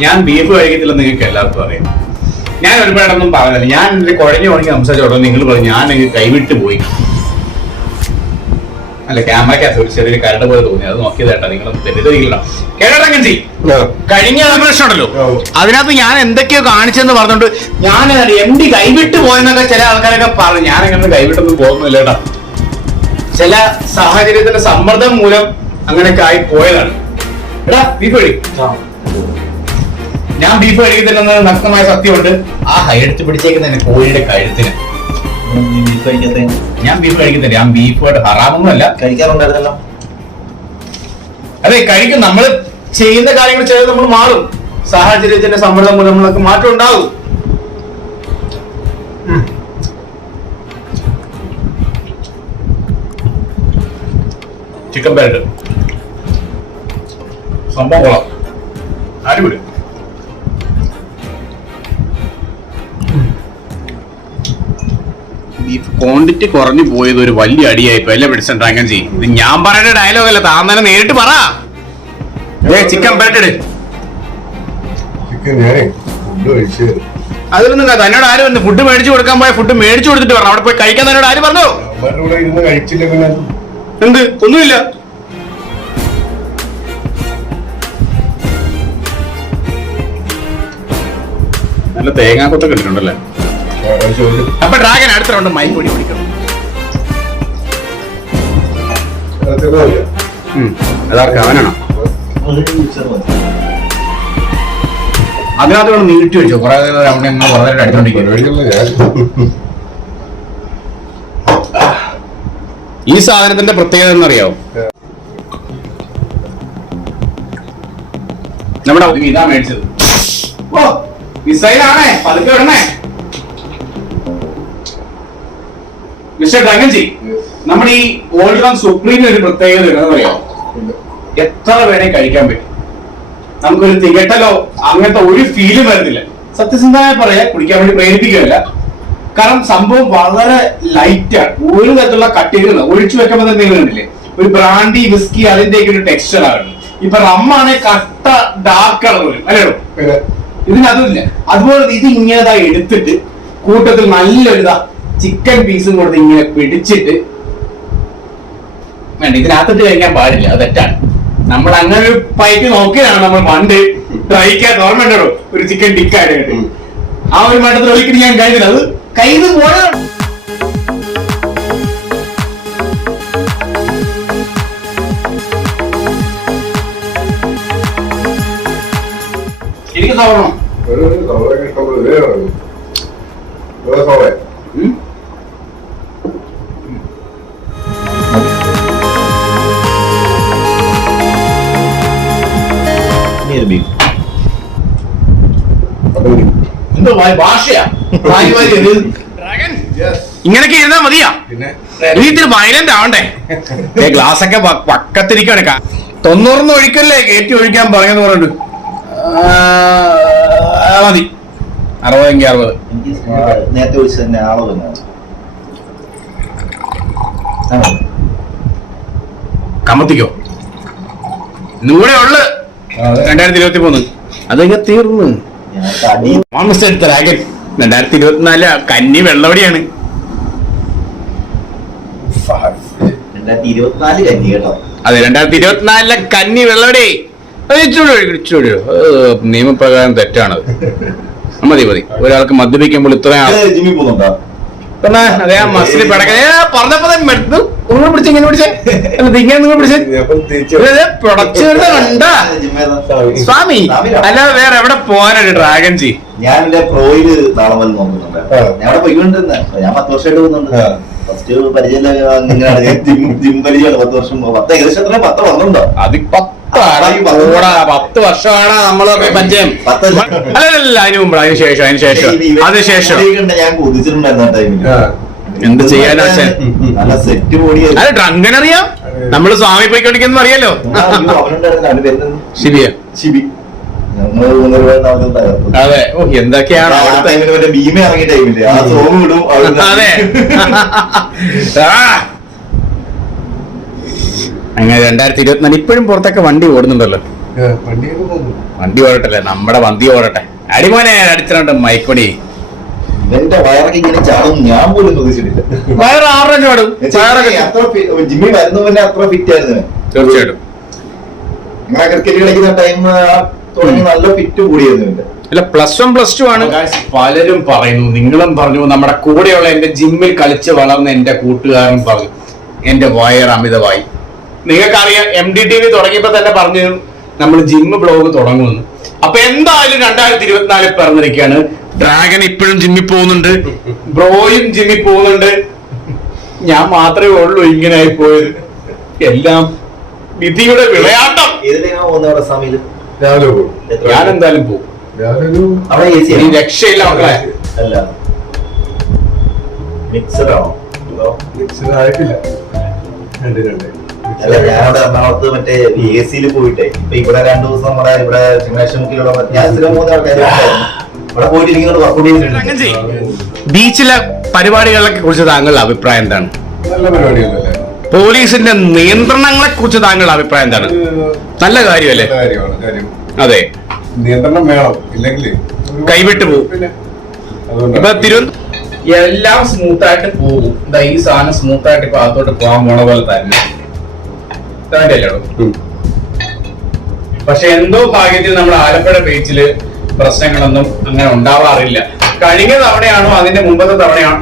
ഞാൻ ബീഫ് കഴിക്കത്തില്ലെന്ന് നിങ്ങൾക്ക് എല്ലാവർക്കും അറിയാം. ഞാൻ ഒരുപാടൊന്നും പറഞ്ഞില്ല. ഞാൻ എന്റെ കുഴഞ്ഞു ഉണങ്ങി സംസാരിച്ചോട്ടോ നിങ്ങൾ പറഞ്ഞു ഞാൻ കൈവിട്ട് പോയി. അല്ല, ക്യാമറയ്ക്കകത്ത് ഒരു ചെറിയ കരട് പോലെ തോന്നി. അത് നോക്കിയത് കേട്ടോ, നിങ്ങളൊന്നും തെറ്റിദ്ധരിക്കില്ല. കേരളങ്ങൻ ജി, കഴിഞ്ഞ പ്രശ്നം ഉണ്ടല്ലോ, അതിനകത്ത് ഞാൻ എന്തൊക്കെയോ കാണിച്ചെന്ന് പറഞ്ഞോണ്ട് ഞാൻ MD കൈവിട്ട് പോയെന്നൊക്കെ ചില ആൾക്കാരൊക്കെ പറഞ്ഞു. ഞാൻ അങ്ങനെ കൈവിട്ടൊന്നും പോകുന്നില്ല കേട്ടോ. ചില സാഹചര്യത്തിന്റെ സമ്മർദ്ദം മൂലം അങ്ങനെയൊക്കെ ആയി പോയതാണ്. എടാ, ബീഫ് കഴി. ഞാൻ ബീഫ് കഴിക്കത്തില്ലെന്ന് നഗ്നമായ സത്യമുണ്ട്. എടുത്ത് പിടിച്ചേക്കുന്ന കോഴിയുടെ കഴുത്തിന്. ഞാൻ ബീഫ് കഴിക്കുന്നില്ല. ഞാൻ ബീഫായിട്ട് ഹറാമൊന്നുമല്ല, കഴിക്കാറുണ്ടായിരുന്നല്ലോ. അതെ, കഴിക്കും. നമ്മൾ ചെയ്യുന്ന കാര്യങ്ങൾ ചെയ്ത് നമ്മൾ മാറും. സാഹചര്യത്തിന്റെ സമ്മർദ്ദം മൂലം നമ്മൾക്ക് മാറ്റം ഉണ്ടാകും. ചിക്കൻ പെരട്ട് സംഭവം കൊള്ളാം, അടിപൊളി. ബീഫ് ക്വാണ്ടിറ്റി കുറഞ്ഞു പോയത് ഒരു വലിയ അടിയായിപ്പോ അല്ലേ പിടിച്ചിട്ടുണ്ടാക്കാൻ ചെയ്യും. ഇത് ഞാൻ പറയുന്ന ഡയലോഗ് അല്ല, താൻ തന്നെ നേരിട്ട് പറ. ചിക്കൻ പെരട്ട് അതിലൊന്നും തന്നോട് ആര് പറഞ്ഞു? ഫുഡ് മേടിച്ചു കൊടുക്കാൻ പോയ ഫുഡ് മേടിച്ചു കൊടുത്തിട്ട് പറഞ്ഞു. അവിടെ പോയി കഴിക്കാൻ തന്നോട് ആര് പറഞ്ഞു? എന്ത്? ഒന്നുമില്ല. നല്ല തേങ്ങാക്കൊത്തൊക്കെ ഇട്ടിട്ടുണ്ടല്ലേ? അപ്പൊ ഡ്രാഗൻ അടുത്ത റൗണ്ട് മൈക്ക് പൊടി ഓടിക്കണം. അതാർക്ക് അവനാണോ? അതിനകത്ത് വേണം നീട്ടി വെച്ചോ. കുറെ റൗണ്ട് വളരെ അടിച്ചോണ്ടിരിക്കുന്നു. ഈ സാധനത്തിന്റെ പ്രത്യേകത എന്നറിയാവോ? നമ്മുടെ ഇതാ മേടിച്ചത്. ഓ, മിസൈലാണേ, പതുക്കെ ഇടണേ. മിസ്റ്റർ ഡ്രാഗൻജി, നമ്മുടെ ഈ ഓൾഡ് സുപ്രീം ഒരു പ്രത്യേകത എന്താ പറയാ? എത്ര വേണേ കഴിക്കാൻ പറ്റും. നമുക്കൊരു തികട്ടലോ അങ്ങനത്തെ ഒരു ഫീലും വരുന്നില്ല. സത്യസന്ധമായി പറയാ, കുടിക്കാൻ വേണ്ടി പ്രേരിപ്പിക്കുകയല്ല. കാരണം സംഭവം വളരെ ലൈറ്റാണ്. ഒരു തരത്തിലുള്ള കട്ടികള് ഒഴിച്ചു വെക്കുമ്പോൾ തന്നെ നിങ്ങൾ കണ്ടില്ലേ, ഒരു ബ്രാൻഡി വിസ്കി അതിന്റെയൊക്കെ ഒരു ടെക്സ്ചർ ആണ്. ഇപ്പൊ റമ്മാണെ കട്ട ഡാർക്ക് കളർ വരും അല്ലേടോ? ഇതിനതുമില്ല. അതുപോലെ ഇത് ഇങ്ങനെ എടുത്തിട്ട് കൂട്ടത്തിൽ നല്ലൊരിതാ ചിക്കൻ പീസും കൊടുത്ത് ഇങ്ങനെ പിടിച്ചിട്ട് വേണ്ട, ഇതിനകത്തിട്ട് കഴിക്കാൻ പാടില്ല, അത് തെറ്റാണ്. നമ്മൾ അങ്ങനെ ഒരു പൈറ്റ് നോക്കിയതാണ് നമ്മൾ പണ്ട് കഴിക്കാൻ. ഓർമ്മയുണ്ടോ ഒരു ചിക്കൻ ടിക്കായിട്ട്? ആ ഒരു മട്ടത്തിൽ ഒരിക്കലും ഞാൻ കഴിച്ചില്ല. അത് കയ്യിൽ പോയ എനിക്ക് സോണം. ഒരു സവള ഇഷ്ടംപോലെ വേറെ സവള എന്തോ ഭാഷയാ ഇങ്ങനൊക്കെ ഇരുന്നാ മതിയാ. പിന്നെ നീ ഇത്തിരി വയലന്റ് ആവണ്ടേ? ഗ്ലാസ് ഒക്കെ പക്കത്തിരിക്കാണ്. 90 ഒഴിക്കല്ലേ കയറ്റി ഒഴിക്കാൻ പറഞ്ഞെന്ന് പറഞ്ഞിട്ട് മതി. 60 60. എനിക്ക് നേരത്തെ വിളിച്ചത് തന്നെ ആളോ തന്നെയാണ്. കമ്മത്തിക്കോ ഇന്നുകൂടെ ഉള്ളു 2023. അതിങ്ങനെ തീർന്നു. ഞാൻ തടി 2024 കന്നി വെള്ളവടിയാണ്. 2024 കന്നി കേട്ടോ. അതെ 2024 കന്നി വെള്ളവടി. ഇച്ചോടി നിയമപ്രകാരം തെറ്റാണത്. മതി മതി. ഒരാൾക്ക് മദ്യപിക്കുമ്പോൾ ഇത്രയും ആൾ ജിമ്മിൽ പോകുന്നുണ്ടോ? പിന്നെ അതെ ആ മസിൽ പടക്കേ പറഞ്ഞപ്പോ മെടുത്തു നിങ്ങൾ പിടിച്ച് ഇങ്ങനെ പിടിച്ചേ ഇങ്ങനെ നിങ്ങൾ പിടിച്ചേ പ്രൊഡക്റ്റ് കണ്ടാ സ്വാമി. അല്ലാതെ വേറെ എവിടെ പോകാനാണ് ഡ്രാഗൺ ജി? ഞാൻ എന്റെ പ്രോയില് നാളെ വന്ന് നോക്കുന്നുണ്ട്. ഞാൻ അവിടെ പോയിക്കൊണ്ടിരുന്ന ഞാൻ 10 വർഷമായിട്ട് പോകുന്നുണ്ട്. ഫസ്റ്റ് പരിചയം ഇങ്ങനെയാണ്. ഞാൻ ജിം പരിചയമാണ് 10 വർഷം. 10 ഏകദേശം 10 വന്നുണ്ടോ? അത് 10 വർഷമാണ് നമ്മളൊക്കെ പരിചയം. അല്ലല്ല അതിന് മുമ്പ് അതിനുശേഷം ഞാൻ കൊതിച്ചിട്ടുണ്ടായിരുന്നു ആ ടൈമിൽ. എന്ത് ചെയ്യാനാ? നല്ല സെറ്റ് ബോഡി. അത് ഡ്രങ്കൻ അറിയാം. നമ്മള് സ്വാമി പോയിക്കൊണ്ടിരിക്കുന്ന അറിയാലോ. ശരിയാ ശിബി ഞങ്ങള് 3 രൂപ തകർത്തു. അതെ. ഓ എന്തൊക്കെയാണ് ടൈമിൽ മറ്റേ ഭീമ ഇറങ്ങിയ ടൈമില്ലേ ആ സോങ് ഇടും. അതെ അങ്ങനെ 2024 ഇപ്പോഴും പുറത്തൊക്കെ വണ്ടി ഓടുന്നുണ്ടല്ലോ. വണ്ടിയൊക്കെ പോകുന്നു. വണ്ടി ഓടട്ടല്ലേ നമ്മുടെ വണ്ടി ഓടട്ടെ. അടിമോനെ അടിച്ചിട്ടുണ്ട് മൈക്കൊടി. ഇവന്റെ വയറൊക്കെ ഇങ്ങനെ ചാടും ഞാൻ പോലും പ്രതീക്ഷിച്ചിട്ടില്ല. വയറ് 6 ചാടും. അത്ര ജിമ്മിൽ വരുന്നവന്റെ അത്ര ഫിറ്റ് ആയിരുന്നു. തീർച്ചയായിട്ടും അങ്ങനെ ക്രിക്കറ്റ് കളിക്കുന്ന ടൈം തുടങ്ങി നല്ല ഫിറ്റ് കൂടിയായിരുന്നു ഇവന്റെ. അല്ല +1 +2 ആണ്. പലരും പറയുന്നു, നിങ്ങളും പറഞ്ഞു, നമ്മുടെ കൂടെയുള്ള എന്റെ ജിമ്മിൽ കളിച്ച് വളർന്ന എന്റെ കൂട്ടുകാരൻ പറഞ്ഞു എന്റെ വയർ അമിതമായി. നിങ്ങൾക്കറിയാം MDTV തുടങ്ങിയപ്പോ തന്നെ പറഞ്ഞു നമ്മൾ ജിമ്മ് ബ്ലോഗ് തുടങ്ങുമെന്ന്. അപ്പൊ എന്തായാലും 2024 പിറന്നിരിക്കുകയാണ്. ഡ്രാഗൺ ഇപ്പോഴും ജിമ്മിൽ പോകുന്നുണ്ട്, ബ്രോയും ജിമ്മിൽ പോകുന്നുണ്ട്. ഞാൻ മാത്രമേ ഉള്ളൂ ഇങ്ങനെ ആയി പോയത്. എല്ലാം വിധിയുടെ വിളയാട്ടം. ഏതിലേക്കാ പോകുന്നത് അവിടെ സമീല്? രാവിലെ പോകും. ഞാൻ എന്തായാലും പോകും. രാവിലെ അവിടെ AC ഈ ആണോ? രക്ഷയില്ല മക്കളെ. അല്ല മിക്സഡ് ആണോ? മിക്സഡ് ആയിട്ടില്ല. രണ്ട് അല്ല ഞാനവിടെ എറണാകുളത്ത് മറ്റേ AC പോയിട്ടേ ഇപ്പൊ ഇവിടെ 2 ദിവസം നമ്മുടെ ഇവിടെ ചിങ്ങാശമുക്കിലുള്ള ഞാൻ സ്ഥിരം പോകുന്ന ആൾക്കാരുണ്ടായിരുന്നു. ഇവിടെ പോയിട്ട് എനിക്കോട് വർക്കൗട്ട് ചെയ്തിട്ടുണ്ട്. ബീച്ചിലെ പരിപാടികളെ കുറിച്ച് താങ്കളുടെ അഭിപ്രായം എന്താണ്? നല്ല പരിപാടിയല്ലേ? പോലീസിന്റെ നിയന്ത്രണങ്ങളെ കുറിച്ച് താങ്കളുടെ അഭിപ്രായം എന്താണ്? നല്ല കാര്യമല്ലേ? കാര്യം. അതെ, നിയന്ത്രണം വേണം, ഇല്ലെങ്കിൽ കൈവിട്ട് പോകും. പിന്നെ ഇപ്പൊ എല്ലാം സ്മൂത്ത് ആയിട്ട് പോകും. ഈ സാധനം സ്മൂത്ത് ആയിട്ട് ഇപ്പൊ അകത്തോട്ട് പോകാൻ പോണ പോലെ തന്നെ. പക്ഷെ എന്തോ ഭാഗ്യത്തിൽ നമ്മുടെ ആലപ്പുഴ ബീച്ചില് പ്രശ്നങ്ങളൊന്നും അങ്ങനെ ഉണ്ടാവാറില്ല. കഴിഞ്ഞ തവണയാണോ അതിന്റെ മുമ്പത്തെ തവണയാണോ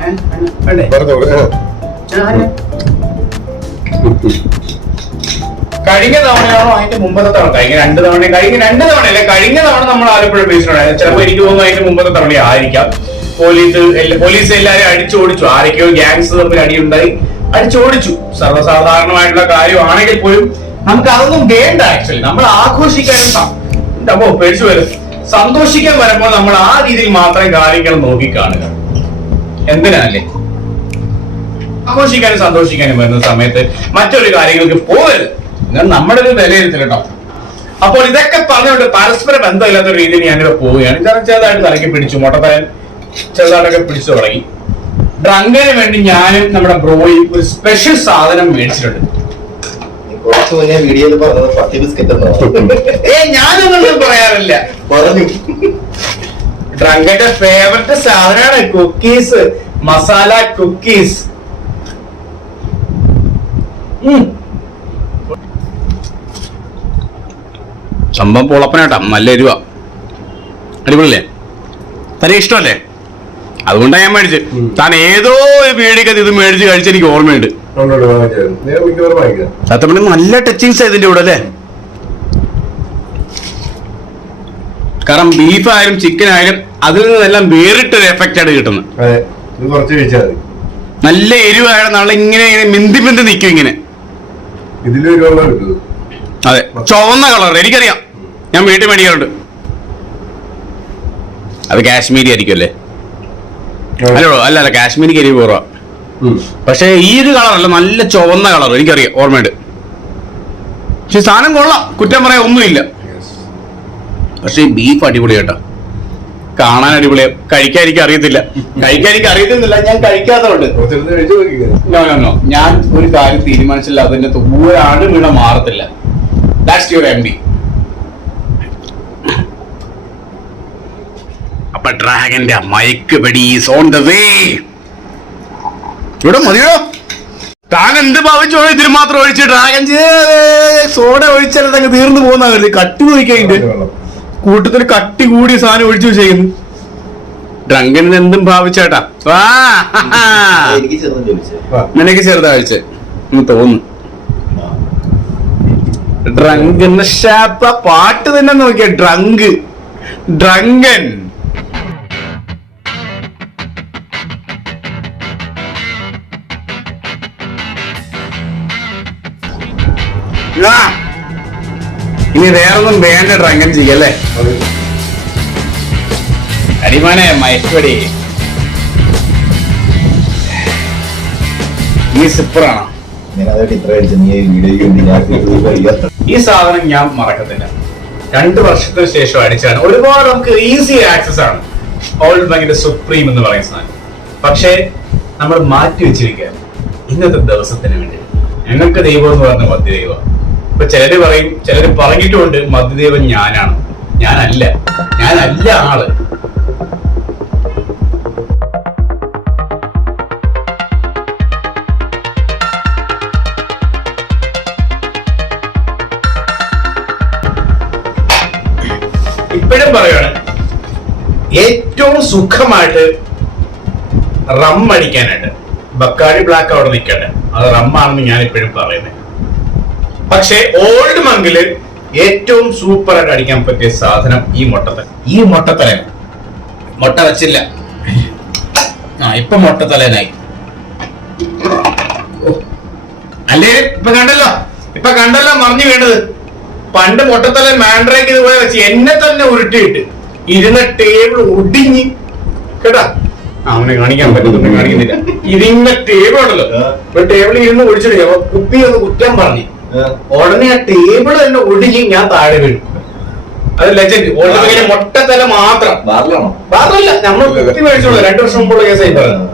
കഴിഞ്ഞ തവണയാണോ അതിന്റെ മുമ്പത്തെ തവണ? കഴിഞ്ഞ രണ്ട് തവണയല്ലേ? കഴിഞ്ഞ തവണ നമ്മൾ ആലപ്പുഴ ബീച്ചിലുണ്ടായിരുന്നു. ചിലപ്പോ എനിക്ക് തോന്നുന്നു അതിന്റെ മുമ്പത്തെ തവണ ആയിരിക്കാം. പോലീസ് എല്ലാരും അടിച്ചോടിച്ചു. ആരൊക്കെയോ ഗ്യാങ്സ് തമ്മിൽ അടിയുണ്ടായി, അടിച്ചോടിച്ചു. സർവ്വസാധാരണമായിട്ടുള്ള കാര്യമാണെങ്കിൽ പോലും നമുക്ക് അതൊന്നും വേണ്ട. ആക്ച്വലി നമ്മൾ ആഘോഷിക്കാനും പേടിച്ചു വരും, സന്തോഷിക്കാൻ വരുമ്പോൾ നമ്മൾ ആ രീതിയിൽ മാത്രം കാര്യങ്ങൾ നോക്കിക്കാണുക. എന്തിനല്ലേ? ആഘോഷിക്കാനും സന്തോഷിക്കാനും വരുന്ന സമയത്ത് മറ്റൊരു കാര്യങ്ങൾക്ക് പോകരുത്. നമ്മുടെ ഒരു വിലയിരുത്തൽ കേട്ടോ. അപ്പോൾ ഇതൊക്കെ പറഞ്ഞുകൊണ്ട് പരസ്പര ബന്ധമില്ലാത്ത ഒരു രീതിയിൽ ഞാനിവിടെ പോവുകയാണ്. ചെറുതായിട്ട് തലക്കി പിടിച്ചു, മുട്ടത്തലൻ ചെറുതായിട്ടൊക്കെ പിടിച്ചു തുടങ്ങി. ഡ്രങ്കിന് വേണ്ടി ഞാനും നമ്മുടെ ബ്രോയും ഒരു സ്പെഷ്യൽ സാധനം മേടിച്ചിട്ടുണ്ട്. കുറച്ച് മുന്നേ വീഡിയോയിൽ പറഞ്ഞത് 10 ബിസ്ക്കറ്റ് ഞാനൊന്നും പറയാറില്ല. പറഞ്ഞു ഡ്രങ്കിന്റെ ഫേവററ്റ് സാധനമാണ് കുക്കീസ്, മസാല കുക്കീസ്. സംഭവം പൊളപ്പനാട്ടാ, നല്ല എരിവാ, അടിപൊളിയല്ലേ? തനിക്ക് ഇഷ്ടമല്ലേ? അതുകൊണ്ടാണ് ഞാൻ മേടിച്ചത്. താൻ ഏതോ വീടിക്കത് ഇത് മേടിച്ച് കഴിച്ച് എനിക്ക് ഓർമ്മയുണ്ട്. സത്യം പറഞ്ഞാൽ നല്ല ടച്ചിങ്സ് ഇതിന്റെ കൂടെ അല്ലേ? കാരണം ബീഫായാലും ചിക്കൻ ആയാലും അതിൽ നിന്നെല്ലാം വേറിട്ടൊരു എഫക്റ്റ് ആണ് കിട്ടുന്നത്. അതെ, ഇത് കുറച്ച് കഴിച്ചാൽ മതി. നല്ല എരിവായാണ് നമ്മൾ ഇങ്ങനെ മിന്തി മിന്തി നിൽക്കും ഇങ്ങനെ. ഇതിലൊരു വെള്ളം കിട്ടും. അതെ, ചുവന്ന കളർ എനിക്കറിയാം, ഞാൻ വീട്ടിൽ മേടിക്കാറുണ്ട്. അത് കാശ്മീരി ആയിരിക്കും അല്ലേ? അല്ലോ അല്ല കാശ്മീരിക്ക് എരിവ് കുറവാ. പക്ഷെ ഈ ഒരു കളറല്ല, നല്ല ചുവന്ന കളർ എനിക്കറിയാം, ഓർമ്മയുണ്ട്. പക്ഷെ സാധനം കൊള്ളാം, കുറ്റം പറയാൻ ഒന്നുമില്ല. പക്ഷെ ഈ ബീഫ് അടിപൊളി കേട്ടോ, കാണാൻ അടിപൊളിയാ. കഴിക്കാൻ എനിക്ക് അറിയത്തില്ല, ഞാൻ കഴിക്കാത്തതുകൊണ്ട്. നോ ഞാൻ ഒരു കാര്യം തീരുമാനിച്ചില്ല, അതിന്റെ തൂരാണ് വീണ മാറത്തില്ല. That's your MD. അപ്പൊ ഡ്രാഗന്റെ മയക്ക് വെടി ഈസ് ഓൺ ദ വേ. ഇവിടെ മതിയോ? താൻ എന്ത് ഭാവിച്ചോ ഇതിന് മാത്രം ഒഴിച്ച് ഡ്രാഗൻ സോഡ ഒഴിച്ചാൽ അങ്ങ് തീർന്നു പോകുന്ന കട്ടി പോയിക്കഴിഞ്ഞിട്ട് കൂട്ടത്തിൽ കട്ടി കൂടിയ സാധനം ഒഴിച്ചു വെച്ചേക്കുന്നു. ഡ്രങ്കൻ എന്തും ഭാവിച്ചേട്ടാ. നിനക്ക് ചെറുതാ കഴിച്ച് തോന്നുന്നു. ഡ്രങ്ക് എന്ന ഷാപ്പ പാട്ട് തന്നെ നോക്കിയ ഡ്രങ്കൻ. ഇനി വേറൊന്നും വേണ്ട ഡ്രങ്കൻ ചെയ്യല്ലേ? അടിമാനെ മയക്കുപടി ഈ സിപ്പറാണോ? ഈ സാധനം ഞാൻ മറക്കത്തില്ല. 2 വർഷത്തിന് ശേഷം അടിച്ചാണ്. ഒരുപാട് നമുക്ക് ഈസി ആക്സസ് ആണ് ഓൾഡ് ബാങ്കിന്റെ സുപ്രീം എന്ന് പറയുന്ന സാധനം. പക്ഷേ നമ്മൾ മാറ്റി വെച്ചിരിക്കുകയാണ് ഇന്നത്തെ ദിവസത്തിന് വേണ്ടി. ഞങ്ങൾക്ക് ദൈവം എന്ന് പറഞ്ഞ മധ്യദൈവം. ഇപ്പൊ ചിലര് പറയും, ചിലര് പറഞ്ഞിട്ടുമുണ്ട് മധ്യദൈവം ഞാനാണ്. ഞാനല്ല ആള്. ഇപ്പോഴും പറയാണ്, ഏറ്റവും സുഖമായിട്ട് റം അടിക്കാനായിട്ട് ബക്കാടി ബ്ലാക്ക് അവിടെ നിൽക്കട്ടെ, അത് റമ്മാണെന്ന് ഞാൻ ഇപ്പോഴും പറയുന്നത്. പക്ഷെ ഓൾഡ് മങ്കില് ഏറ്റവും സൂപ്പറായിട്ട് അടിക്കാൻ പറ്റിയ സാധനം ഈ മൊട്ടത്തലയാണ്. മുട്ട വെച്ചില്ല, ഇപ്പൊ മൊട്ടത്തലനായി. അല്ലേ ഇപ്പൊ കണ്ടല്ലോ മറിഞ്ഞു വീണത്. പണ്ട് മൊട്ടത്തല മാൻഡ്രേക്ക് ഇതുപോലെ വെച്ച് എന്നെ തന്നെ ഉരുട്ടിയിട്ട് ഇരുന്ന ടേബിൾ ഒടിഞ്ഞ് കേട്ടാ. അവനെ കാണിക്കാൻ പറ്റുന്നുണ്ട്, കാണിക്കുന്നില്ല. ഇരുന്ന ടേബിൾ ഉണ്ടല്ലോ, ടേബിളിൽ ഇരുന്ന് ഒഴിച്ചിട്ട് കുപ്പി ഒന്ന് കുറ്റം പറഞ്ഞു. ഉടനെ ആ ടേബിൾ തന്നെ ഒടിഞ്ഞ് ഞാൻ താഴെ വീണു. അത് ലെജൻഡ്. ഓൾഡ് മൊട്ടത്തല മാത്രം. ബാറിലല്ല, നമ്മൾ കുത്തി മേടിച്ചോളൂ. 2 വർഷം മുമ്പുള്ള കേസായി പറയുന്നത്.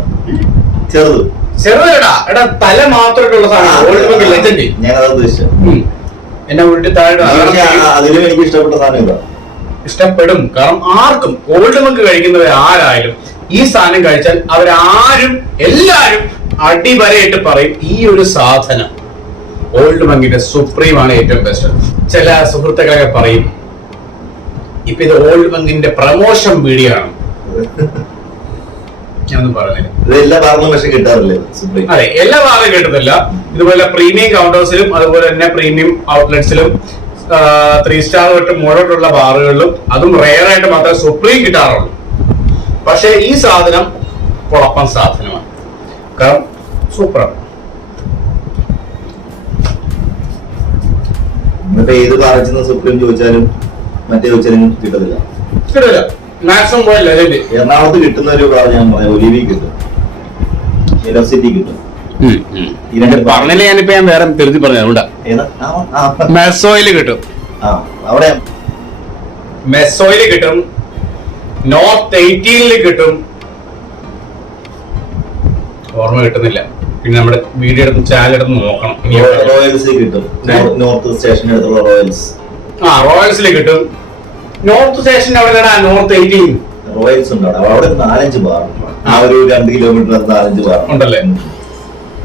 ചെറുതടാ എടാ, തല മാത്രമായിട്ടുള്ള സാധനം ഓൾഡ് ബാങ്ക് ലെജൻഡ്. എന്നെ ഉരുട്ടി താഴെ. എനിക്ക് ഇഷ്ടപ്പെട്ട സാധനം ഇഷ്ടപ്പെടും. കാരണം ആർക്കും ഓൾഡ് ബാങ്ക് കഴിക്കുന്നവർ ആരായാലും ഈ സാധനം കഴിച്ചാൽ എല്ലാരും അടിവരയിട്ട് പറയും ഈ ഒരു സാധനം ഓൾഡ് മങ്കിന്റെ സുപ്രീം ആണ് ഏറ്റവും ബെസ്റ്റ്. ചില സുഹൃത്തുക്കളൊക്കെ പറയും ഇപ്പൊ ഇത് ഓൾഡ് മങ്കിന്റെ പ്രമോഷൻ വീഡിയോ ആണ്. ഞാനൊന്നും പറയുന്നില്ല. അതെ, എല്ലാ ഭാഗവും കിട്ടുന്നില്ല. ഇതുപോലെ പ്രീമിയം കൗണ്ടേഴ്സിലും അതുപോലെ തന്നെ പ്രീമിയം ഔട്ട്ലെറ്റ്സിലും 3 സ്റ്റാർ തൊട്ട് മുകളിലുള്ള ബാറുകളിലും അതും റെയർ ആയിട്ട് മാത്രമേ സുപ്രീം കിട്ടാറുള്ളൂ. പക്ഷെ ഈ സാധനം പൊളപ്പൻ സാധനമാണ്. കാരണം സൂപ്പറാണ്. ഏത് പാറച്ചിന്ന് സുപ്രീം ചോദിച്ചാലും മറ്റേ ചോദിച്ചാലും കിട്ടത്തില്ല. മാക്സിമം പോയല്ലേ എറണാകുളത്ത് കിട്ടുന്ന ഒരു ഞാൻ ഒലിവി കിട്ടും, സിറ്റി കിട്ടും. പറഞ്ഞില്ലേ ഞാനിപ്പോ ഞാൻ വേറെ തിരുത്തി പറഞ്ഞുണ്ടാ. മെസ്സോയില് കിട്ടും, അവിടെ മെസ്സോയില് കിട്ടും, നോർത്ത് 18 കിട്ടും. ഓർമ്മ കിട്ടുന്നില്ല. പിന്നെ നമ്മുടെ വീഡിയോ എടുത്ത് ചാനൽ എടുത്ത് നോക്കണം. റോയൽസിൽ കിട്ടും, നോർത്ത് സ്റ്റേഷന്റെ അടുത്തുള്ള റോയൽസ്. റോയൽസിൽ കിട്ടും. നോർത്ത് സ്റ്റേഷൻ അവിടെ നോർത്ത് 18 റോയൽസ് ഉണ്ട്. അവിടെ 4-5 ബാർ, ആ ഒരു 2 കിലോമീറ്റർ 4-5 ബാർ ഉണ്ടല്ലേ.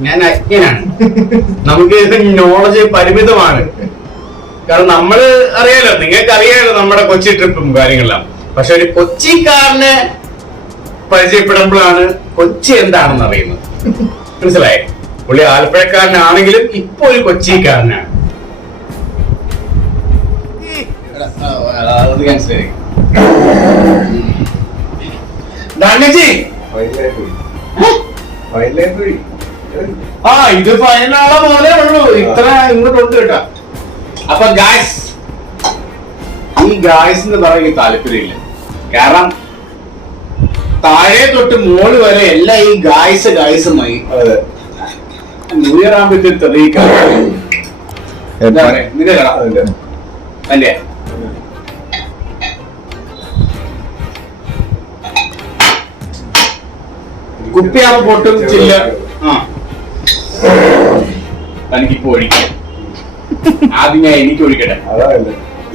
ഞാൻ അജ്ഞനാണ്, നമുക്ക് ഇത് നോളജ് പരിമിതമാണ്. കാരണം നമ്മള് അറിയാലോ, നിങ്ങൾക്ക് അറിയാലോ നമ്മുടെ കൊച്ചി ട്രിപ്പും കാര്യങ്ങളെല്ലാം. പക്ഷെ ഒരു കൊച്ചിക്കാരനെ പരിചയപ്പെടുമ്പോഴാണ് കൊച്ചി എന്താണെന്ന് അറിയുന്നത്. മനസ്സിലായി? പുള്ളി ആലപ്പുഴക്കാരനാണെങ്കിലും ഇപ്പൊ ഒരു കൊച്ചിക്കാരനാണ്. ധനജി ആ ഇത് ഫൈനലുള്ള പോലെ ഉള്ളൂ, ഇത്ര ഇങ്ങോട്ടുണ്ട് കേട്ടോ. അപ്പൊ ഗായ്സ്, ഈ ഗായ്സ് എന്ന് പറയാൻ താല്പര്യമില്ല. കാരണം താഴെ തൊട്ട് മോള് വരെ എല്ലാം ഈ ഗായ്സുമായി ന്യൂ ഇയർ ആകുമ്പോഴത്തേക്ക് തെളിയിക്കാം. എന്താ പറയാ, നിന്റെ കട അല്ലേ? കുപ്പിയാവ് പൊട്ടും ചില്ല. തനിക്കിപ്പോ ഒഴിക്കാം. ആദ്യം ഞാൻ എനിക്ക് ഒഴിക്കട്ടെ.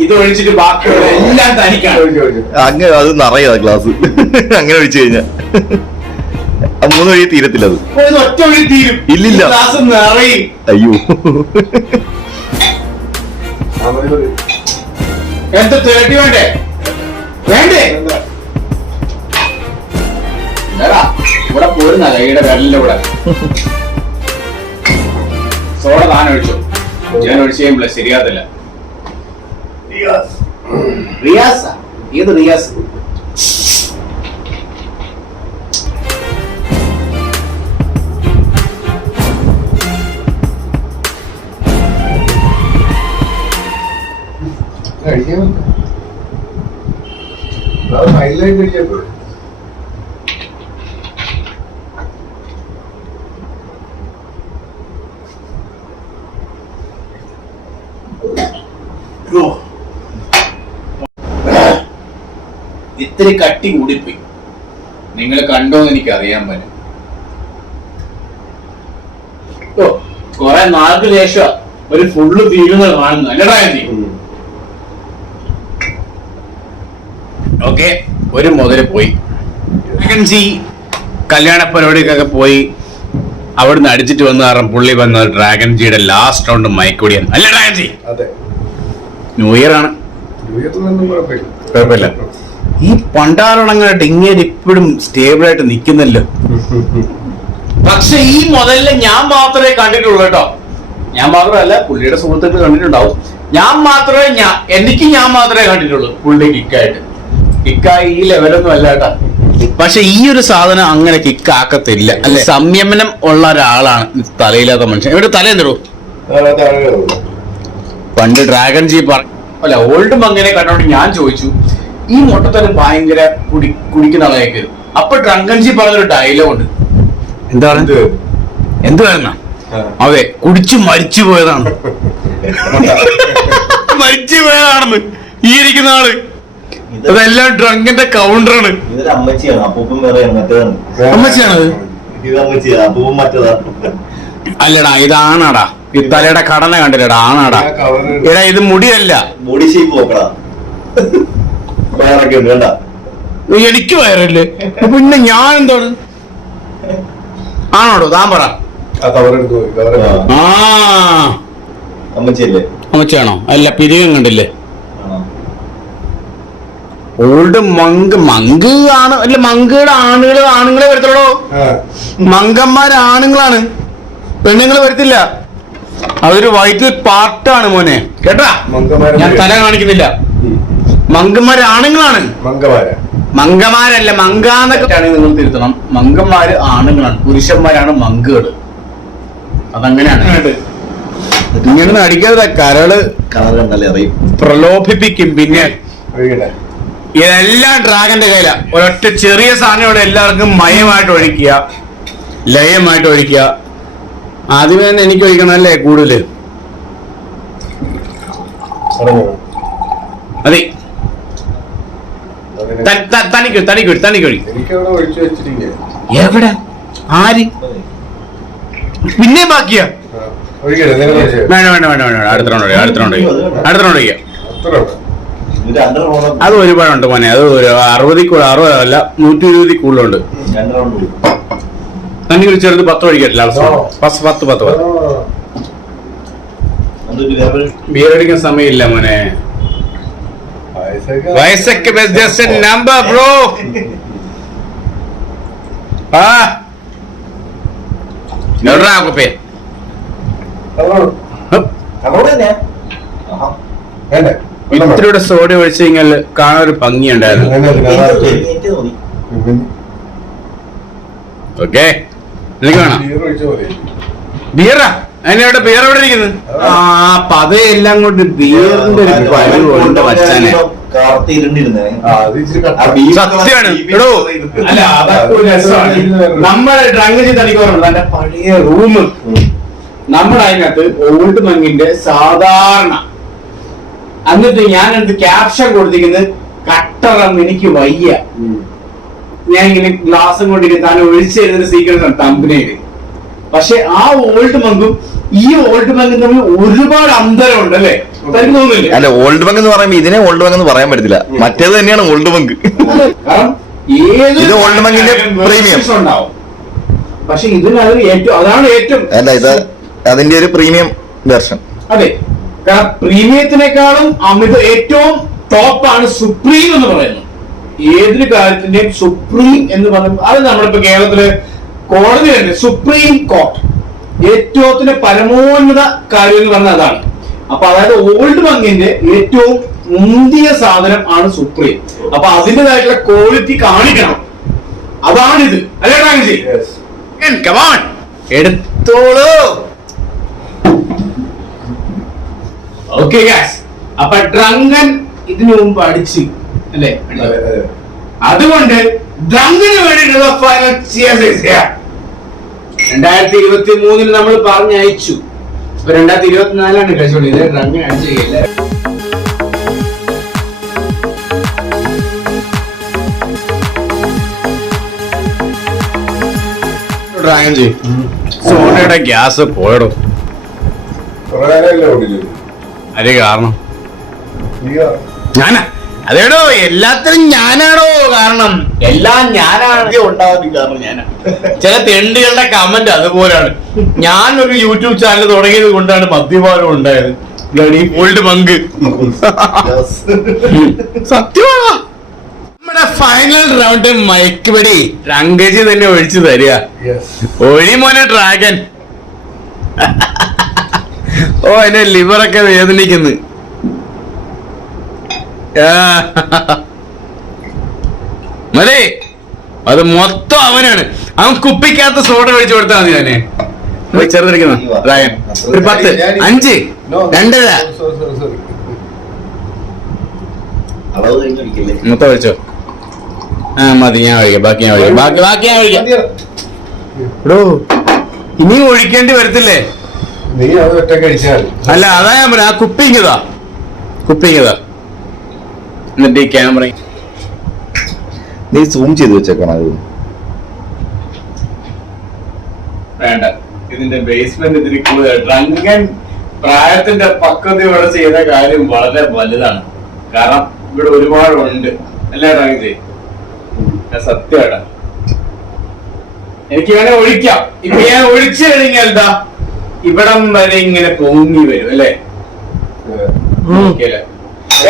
ഇത് ഒഴിച്ചിട്ട് ബാക്കിയുള്ള എല്ലാം തനിക്കാണ്. അങ്ങനെ അത് നിറയാ ഗ്ലാസ്. അങ്ങനെ ഒഴിച്ചു കഴിഞ്ഞാ 3 വഴി തീരത്തില്ല അത്. ഒറ്റ ഒഴി തീരും. ഇല്ലില്ല. ഗ്ലാസ് നിറയും. അയ്യോ, എന്താ 30 വേണ്ടേ? വേണ്ടേ? ഇവിടെ പോരുന്ന കൈയുടെ വിരലിന്റെ കൂടെ സോഡ താൻ ഒഴിച്ചു. ഞാൻ ഒഴിച്ചു കഴിയുമ്പോൾ ശരിയാകത്തില്ല. റിയാസ് ഏത് റിയാസ്? ഇത്തിരി കട്ടി കൂടിപ്പോയി. നിങ്ങൾ കണ്ടോന്ന് എനിക്ക് അറിയാൻ പറ്റും. ഓ, കുറെ നാൾക്ക് ശേഷം ഒരു ഫുള്ള് തീരുന്നത് കാണുന്നു അല്ലടാ. ഓക്കെ, ഒരു മുതല് പോയി. കല്യാണ പരിപാടിക്കൊക്കെ പോയി അവിടുന്ന് അടിച്ചിട്ട് വന്ന കാരണം പുള്ളി വന്നത് ഡ്രാഗൺ ജിയുടെ ലാസ്റ്റ് റൗണ്ട് മയക്കൂടിയാണ് അല്ല ഡ്രാഗൺ ജി? ന്യൂ ഇയർ ആണ്, കുഴപ്പമില്ല. ഈ പണ്ടാറോളങ്ങളുടെ ഇങ്ങനെ ഇപ്പോഴും സ്റ്റേബിൾ ആയിട്ട് നിൽക്കുന്നല്ലോ. പക്ഷെ ഈ മുതലില് ഞാൻ മാത്രമേ കണ്ടിട്ടുള്ളൂ കേട്ടോ. ഞാൻ മാത്രമല്ല, പുള്ളിയുടെ സുഹൃത്തുക്കൾ കണ്ടിട്ടുണ്ടാവും. ഞാൻ മാത്രമേ കണ്ടിട്ടുള്ളൂ പുള്ളി കിക്കായിട്ട്. കിക്കായി ഈ ലെവലൊന്നും അല്ല കേട്ടാ. പക്ഷെ ഈ ഒരു സാധനം അങ്ങനെ കിക്കാക്കത്തില്ല അല്ലെ. സംയമനം ഉള്ള ഒരാളാണ് തലയില്ലാത്ത മനുഷ്യൻ. ഇവിടെ തല എന്തിടൂ? പണ്ട് ഡ്രാഗൺ ജി അല്ല ഓൾഡ് മങ്ങനെ കണ്ടോണ്ട് ഞാൻ ചോദിച്ചു, ഈ മൊട്ടത്തരം ഭയങ്കര കുടിക്കുന്ന ആളായി. അപ്പൊ ഡ്രാഗൺ ജി പറഞ്ഞൊരു ഡയലോഗ് ഉണ്ട്. എന്തുവായിരുന്ന? അതെ, കുടിച്ചു മരിച്ചു പോയതാണ്. മരിച്ചു പോയതാണെന്ന് ഈ ഇരിക്കുന്ന ആള്. അതെല്ലാം ഡ്രങ്കിന്റെ കൗണ്ടറാണ്. അമ്മച്ചിയാണത്? അല്ലടാ, ഇതാണാടാ. ഈ തലയുടെ ഘടന കണ്ടില്ലടാ, ആണാടാ. എടാ, ഇത് മുടിയല്ല, ബോഡി ഷേപ്പ് നോക്കടാ. വയറൊക്കെ ഉണ്ട് കേട്ടാ. എനിക്ക് വയറല്ലേ? പിന്നെ ഞാൻ എന്താണ്? ആണോടോ? താൻ പറ. അമ്മച്ചിയല്ലേ? അമ്മച്ചാണോ? അല്ല, പിരികം കണ്ടില്ലേ? ഓൾഡ് മങ്ക് ആണ്. അല്ല, മങ്കയുടെ ആണുങ്ങളെ വരത്തുള്ളൂ. മങ്കന്മാര് ആണുങ്ങളാണ്, പെണ്ണുങ്ങള് വരത്തില്ല. അതൊരു വൈദ്യുത പാർട്ടാണ് മോനെ, കേട്ടാ. ഞാൻ തല കാണിക്കുന്നില്ല. മങ്കന്മാര് ആണുങ്ങളാണ്. മങ്കമാരല്ല, മങ്കാന്നൊക്കെ നിങ്ങൾ തിരുത്തണം. മങ്കന്മാര് ആണുങ്ങളാണ്, പുരുഷന്മാരാണ് മങ്കുകൾ. അതങ്ങനെയാണ്. ഇങ്ങനെ അടിക്കാതെ കരള് പ്രലോഭിപ്പിക്കും. പിന്നെ ഇതെല്ലാം ഡ്രാഗന്റെ കയ്യില. ഒരൊറ്റ ചെറിയ സാധനം ഇവിടെ എല്ലാവർക്കും മയമായിട്ട് ഒഴിക്കുക, ലയമായിട്ട് ഒഴിക്കുക. ആദ്യമേ തന്നെ എനിക്ക് ഒഴിക്കണം അല്ലേ കൂടുതല്? അതെ, തനിക്കൊഴി. എവിടെ? ആര്? പിന്നെ ബാക്കിയാ? വേണ്ട. അടുത്ത റൗണ്ട് ഒഴിക്കുക. അത് ഒരുപാടുണ്ട് മോനെ. അത് 60 അല്ല, 120 കൂടുതലുണ്ട്. തനിക്ക് ചെറുത് 10 ഒഴിക്കട്ടില്ല. 10 ബിയർ അടിക്കാൻ സമയമില്ല മോനെ. വയസ്സൊക്കെ നമ്പർ ബ്രോ. ഇത്രയുടെ സോഡ ഒഴിച്ചു കഴിഞ്ഞാൽ കാണാൻ ഒരു ഭംഗിയുണ്ടായിരുന്നു. ഓക്കെ, എനിക്ക് വേണം ബിയറാ. അതിനവിടെ ബിയർ എവിടെ ഇരിക്കുന്നത്? ആ പതയെല്ലാം കൊണ്ട് ബിയറിന്റെ ഒരു കഴിവുണ്ട് വച്ചാനെ. സത്യമാണ് എടോ. അല്ല അതൊക്കെ ഒരു രസമാണ്. നമ്മളെ ഡ്രങ്ക് ചെയ്ത് അടിക്കാറുണ്ട് അതിന്റെ പഴയ റൂം. നമ്മുടെ അതിനകത്ത് ഓൾഡ് മങ്ങിന്റെ സാധാരണ എന്നിട്ട് ഞാനടുത്ത് ക്യാപ്ഷൻ കൊടുത്തിരിക്കുന്നത് കട്ടറം എനിക്ക് വയ്യ. ഞാൻ ഇങ്ങനെ ഗ്ലാസും കൊണ്ടിരിക്കും താൻ ഒഴിച്ചു തരുന്ന സീക്രട്ട് ആണ് തമ്പനയില്. പക്ഷെ ആ ഓൾഡ് മങ്കും ഈ ഓൾഡ് മങ്കും തമ്മിൽ ഒരുപാട് അന്തരമുണ്ട് അല്ലേ? തനിക്ക് തോന്നുന്നില്ല? അല്ല, ഓൾഡ് ബങ്ക് എന്ന് പറയുമ്പോ ഇതിനെ ഓൾഡ് ബങ്ക് എന്ന് പറയാൻ പറ്റത്തില്ല. മറ്റേത് തന്നെയാണ് ഓൾഡ് ബങ്ക്. കാരണം ഇത് ഓൾഡ് ബങ്കിന്റെ പ്രീമിയം ഉണ്ടാവും. പക്ഷെ ഇതിനത് ഏറ്റവും അതാണ് ഏറ്റവും അല്ല, ഇത് അതിന്റെ ഒരു പ്രീമിയം വെർഷൻ. അതെ, കാരണം പ്രീമിയത്തിനേക്കാളും അമിത ഏറ്റവും ടോപ്പാണ് സുപ്രീം എന്ന് പറയുന്നത്. ഏതൊരു കാര്യത്തിന്റെയും സുപ്രീം എന്ന് പറയുമ്പോൾ അത് നമ്മളിപ്പോ കേരളത്തില് കോടതി തന്നെ സുപ്രീം കോർട്ട് ഏറ്റവും പരമോന്നത കാര്യം എന്ന് പറഞ്ഞാൽ അതാണ്. അപ്പൊ അതായത് ഓൾഡ് മങ്ങിന്റെ ഏറ്റവും മുന്തിയ സാധനം ആണ് സുപ്രീം. അപ്പൊ അതിൻ്റെതായിട്ടുള്ള ക്വാളിറ്റി കാണിക്കണം. അതാണിത് അല്ലേ? എടുത്തോളൂ. ഓക്കെ ഗായ്സ്, അപ്പൊ ഡ്രങ്കൻ ഇതിനു മുമ്പ് അടിച്ച് അല്ലേ? അതുകൊണ്ട് ഡ്രങ്കിന് വേണ്ടിയിട്ടുള്ള ഫൈനൽ 2023 നമ്മൾ പറഞ്ഞയച്ചു. ഇപ്പൊ 2024 കഴിച്ചോണ്ടിത് ഡ്രങ്കിന് അടിച്ചില്ല. ഡ്രാഗൻ ചെയ്യും. സോഡയുടെ ഗ്യാസ് പോയടോ. അത് കാരണം ഞാനാ അതേടോ, എല്ലാത്തിനും ഞാനാണോ കാരണം? എല്ലാം ഞാനാണ് ഉണ്ടാവാൻ കാരണം ഞാനാ. ചില തെണ്ടുകളുടെ കമന്റ് അതുപോലാണ്. ഞാനൊരു യൂട്യൂബ് ചാനൽ തുടങ്ങിയത് കൊണ്ടാണ് മദ്യപാനം ഉണ്ടായത്. ഓൾഡ് മങ്ക് സത്യമാണോ? നമ്മുടെ ഫൈനൽ റൗണ്ട് മയക്ക് പടി രംഗജി തന്നെ ഒഴിച്ചു തരിക. ഒഴിമോനെ ഡ്രാഗൻ. ഓ, എന്റെ ലിവറൊക്കെ വേദനിക്കുന്നു. മതി, അത് മൊത്തം അവനാണ്. അവൻ കുപ്പിക്കകത്ത് സോഡ ഒഴിച്ചു കൊടുത്താൽ മതി. തന്നെ ചെറുതിരിക്കുന്നു ഡ്രാഗൻ. ഒരു 10, 5, 2 മൊത്തം ഒഴിച്ചോ. മതി, ഞാൻ ഒഴിക്കാം. ബാക്കി ഞാൻ ഒഴിക്കാം. ബാക്കി ഞാൻ ഒഴിക്കാം. എടോ, ഇനിയും ഒഴിക്കേണ്ടി വരത്തില്ലേ? അല്ല, അതാ ഞാൻ പറയാം. ആ കുപ്പിങ്ങതാ എന്നിട്ട് ഈ ക്യാമറ നീ സൂം ചെയ്ത് വെച്ചേക്കണം. വേണ്ട, ഇതിന്റെ ബേസ്മെന്റ് ഇതിന് കൂടുതൽ. ഡ്രങ്കൻ പ്രായത്തിന്റെ പക്വതയോടെ ചെയ്ത കാര്യം വളരെ വലുതാണ്. കാരണം ഇവിടെ ഒരുപാടുണ്ട് അല്ലേ ഡ്രങ്കൻ? സത്യമായിട്ടാ. എനിക്ക് വേണേ ഒഴിക്കാം. ഇപ്പൊ ഞാൻ ഒഴിച്ചു കഴിഞ്ഞാൽ എന്താ ഇവിടം വരെ ഇങ്ങനെ പൊങ്ങി വരും അല്ലേ?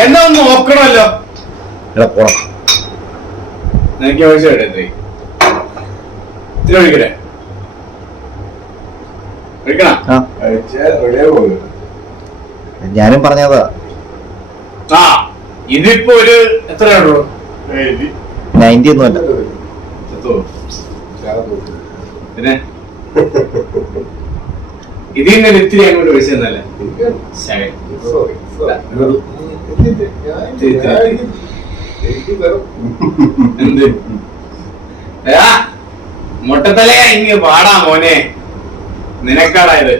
എന്നാ ഒന്ന് നോക്കണമല്ലോ. എനിക്ക് ഒഴിച്ചോട്ടെ. ഇത്തിരി ഒഴിക്കട്ടെ? ഒഴിക്കണം. ഞാനും പറഞ്ഞതാ. ആ, ഇതിപ്പോ ഒരു എത്രയാണോ? 90 ഒന്നുമല്ല. പിന്നെ ഇതിൽ നിന്ന് ഇത്തിരി അങ്ങോട്ട് ഒഴിച്ചെന്നല്ലേ? എന്ത് മുട്ടത്തലയാ ഇങ്ങ് പാടാ മോനെ, നിനക്കാടായത്.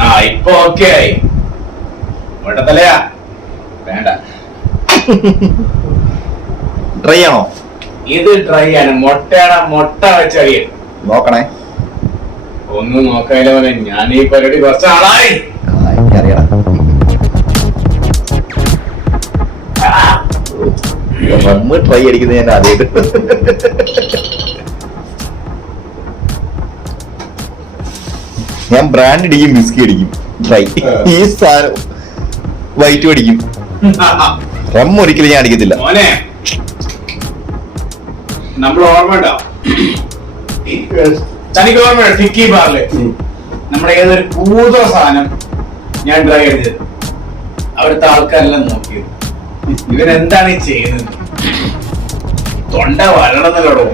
ആ, ഇപ്പൊ ഓക്കെ ആയി. മുട്ടത്തലയാ വേണ്ട. ട്രൈ ആണോ? ഇത് ട്രൈ ആണ്. മുട്ടയാണ്, മുട്ട വെച്ചറിയ നോക്കണേ. ഒന്നും നോക്കാനോ മോനെ, ഞാൻ ഈ പരിപാടി കുറച്ച് ആളായി. എനിക്കറിയാം. ട്രൈ അടിക്കുന്നത് ഞാൻ ആദ്യമായിട്ട്. ഞാൻ ബ്രാൻഡ് അടിക്കും, വിസ്കി അടിക്കും. ട്രൈ ഈ സാധനം വൈറ്റ് അടിക്കും. റം ഒരിക്കലും ഞാൻ അടിക്കത്തില്ല മോനെ. നമ്മൾ ഓർമ്മ ഉണ്ടോ? തനിക്ക് ഓർമ്മ ടിക്കി ബാറില് നമ്മുടെ ഏതൊരു പൂതോ സാധനം ഞാൻ ട്രൈ ചെയ്തത്. അവിടുത്തെ ആൾക്കാരെല്ലാം നോക്കിയത് ഇവരെന്താണ് ഈ ചെയ്യുന്നത്. തൊണ്ട വരണന്നല്ലോടോ.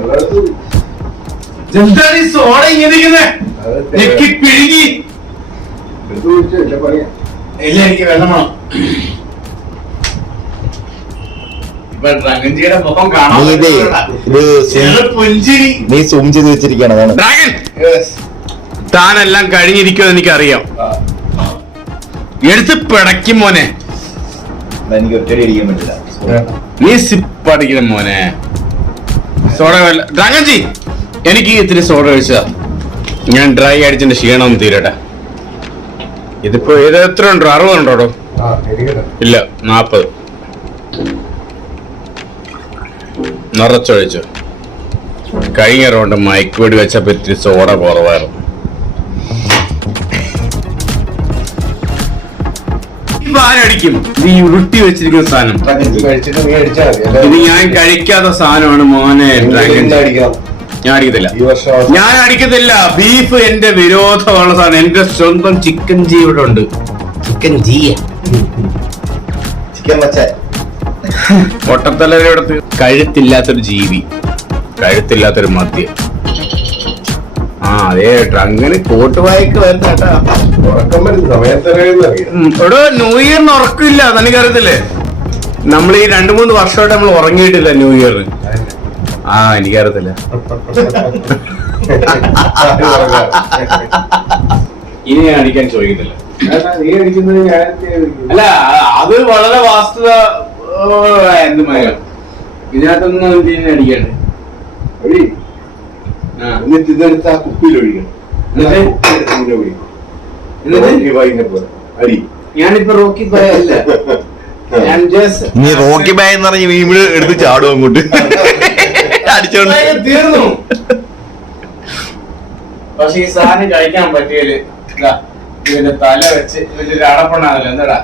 എന്താണ് ഈ സോഡ ഇങ്ങനെ ഞെക്കി പിഴുകി? ഇല്ല, എനിക്ക് വെള്ളം വേണം. ഇപ്പൊ ഡ്രാഗൻജിയുടെ മുഖം കാണാൻ പുഞ്ചിരി. നീ സൂം ചെയ്ത് വെച്ചിരിക്കുകയാണ് അതാണ്. ഡ്രാഗൻ, താനെല്ലാം കഴിഞ്ഞിരിക്കുമെന്ന് എനിക്കറിയാം. എടുത്ത് പിടയ്ക്കും മോനെ. എനിക്ക് ഒറ്റടി അടിക്കാൻ പറ്റില്ല. നീ സിപ്പ് അടിക്കണം മോനെ. സോഡ ഡ്രാഗൻജി, എനിക്ക് ഇത്തിരി സോഡ കഴിച്ചാ ഞാൻ ഡ്രൈ അടിച്ചതിന്റെ ക്ഷീണം തീരട്ടെ. ഇതിപ്പോ ഇത് എത്ര ഉണ്ടോ? 60 ഉണ്ടോടോ? ഇല്ല, 40. നിറച്ചൊഴിച്ചു. കഴിഞ്ഞ റൗണ്ട് മയക്ക് വെടി വെച്ചപ്പോ ഇത്തിരി സോഡ കുറവായിരുന്നു. ആരടിക്കും ഇത്? ഉരുട്ടി വെച്ചിരിക്കുന്ന സാധനം ഇത് ഞാൻ കഴിക്കാത്ത സാധനമാണ് മോനെ. ഞാൻ അടിക്കത്തില്ല, ഞാൻ അടിക്കത്തില്ല. ബീഫ് എന്റെ വിരോധമുള്ള സാധനം. എന്റെ സ്വന്തം ചിക്കൻ ജി ഇവിടെ ഉണ്ട്. ചിക്കൻ ജി, ചിക്കൻ വച്ച ഒട്ടത്തലടുത്ത് കഴുത്തില്ലാത്തൊരു ജീവി, കഴുത്തില്ലാത്തൊരു മദ്യം. ആ അതെ, ട്രങ്കിന് കോട്ടുവായിക്ക് വരുന്നേട്ടാ. ഇവിടെ ന്യൂ ഇയറിന് ഉറക്കില്ല, നിനക്കറിയത്തില്ലേ? നമ്മൾ ഈ 2-3 വർഷമായിട്ട് നമ്മൾ ഉറങ്ങിയിട്ടില്ല ന്യൂ ഇയറിന്. ആ എനിക്കറിയത്തില്ല. ഇനി ഞാൻ അടിക്കാൻ ചോദിക്കത്തില്ല. അല്ല, അത് വളരെ വാസ്തുത എന്ത് മരം ഇതിനകത്തൊന്നും അടിക്കണ്ടേ. എന്നിട്ട് ഇതെടുത്ത് ആ കുപ്പിയിൽ ഒഴിക്കണം. ഞാനിപ്പോ റോക്കി ബായ് അല്ല, ഞാൻ നീ റോക്കി ബായ് എന്ന് പറഞ്ഞ് വീട് എടുത്ത് ചാടും അങ്ങോട്ട് അടിച്ചോണ്ട് തീർന്നു. പക്ഷെ ഈ സാധനം കഴിക്കാൻ പറ്റിയല് ഇവന്റെ തല വെച്ച് ഇവന്റെ ഒരു അടപ്പണാണല്ലോ. എന്താടാ,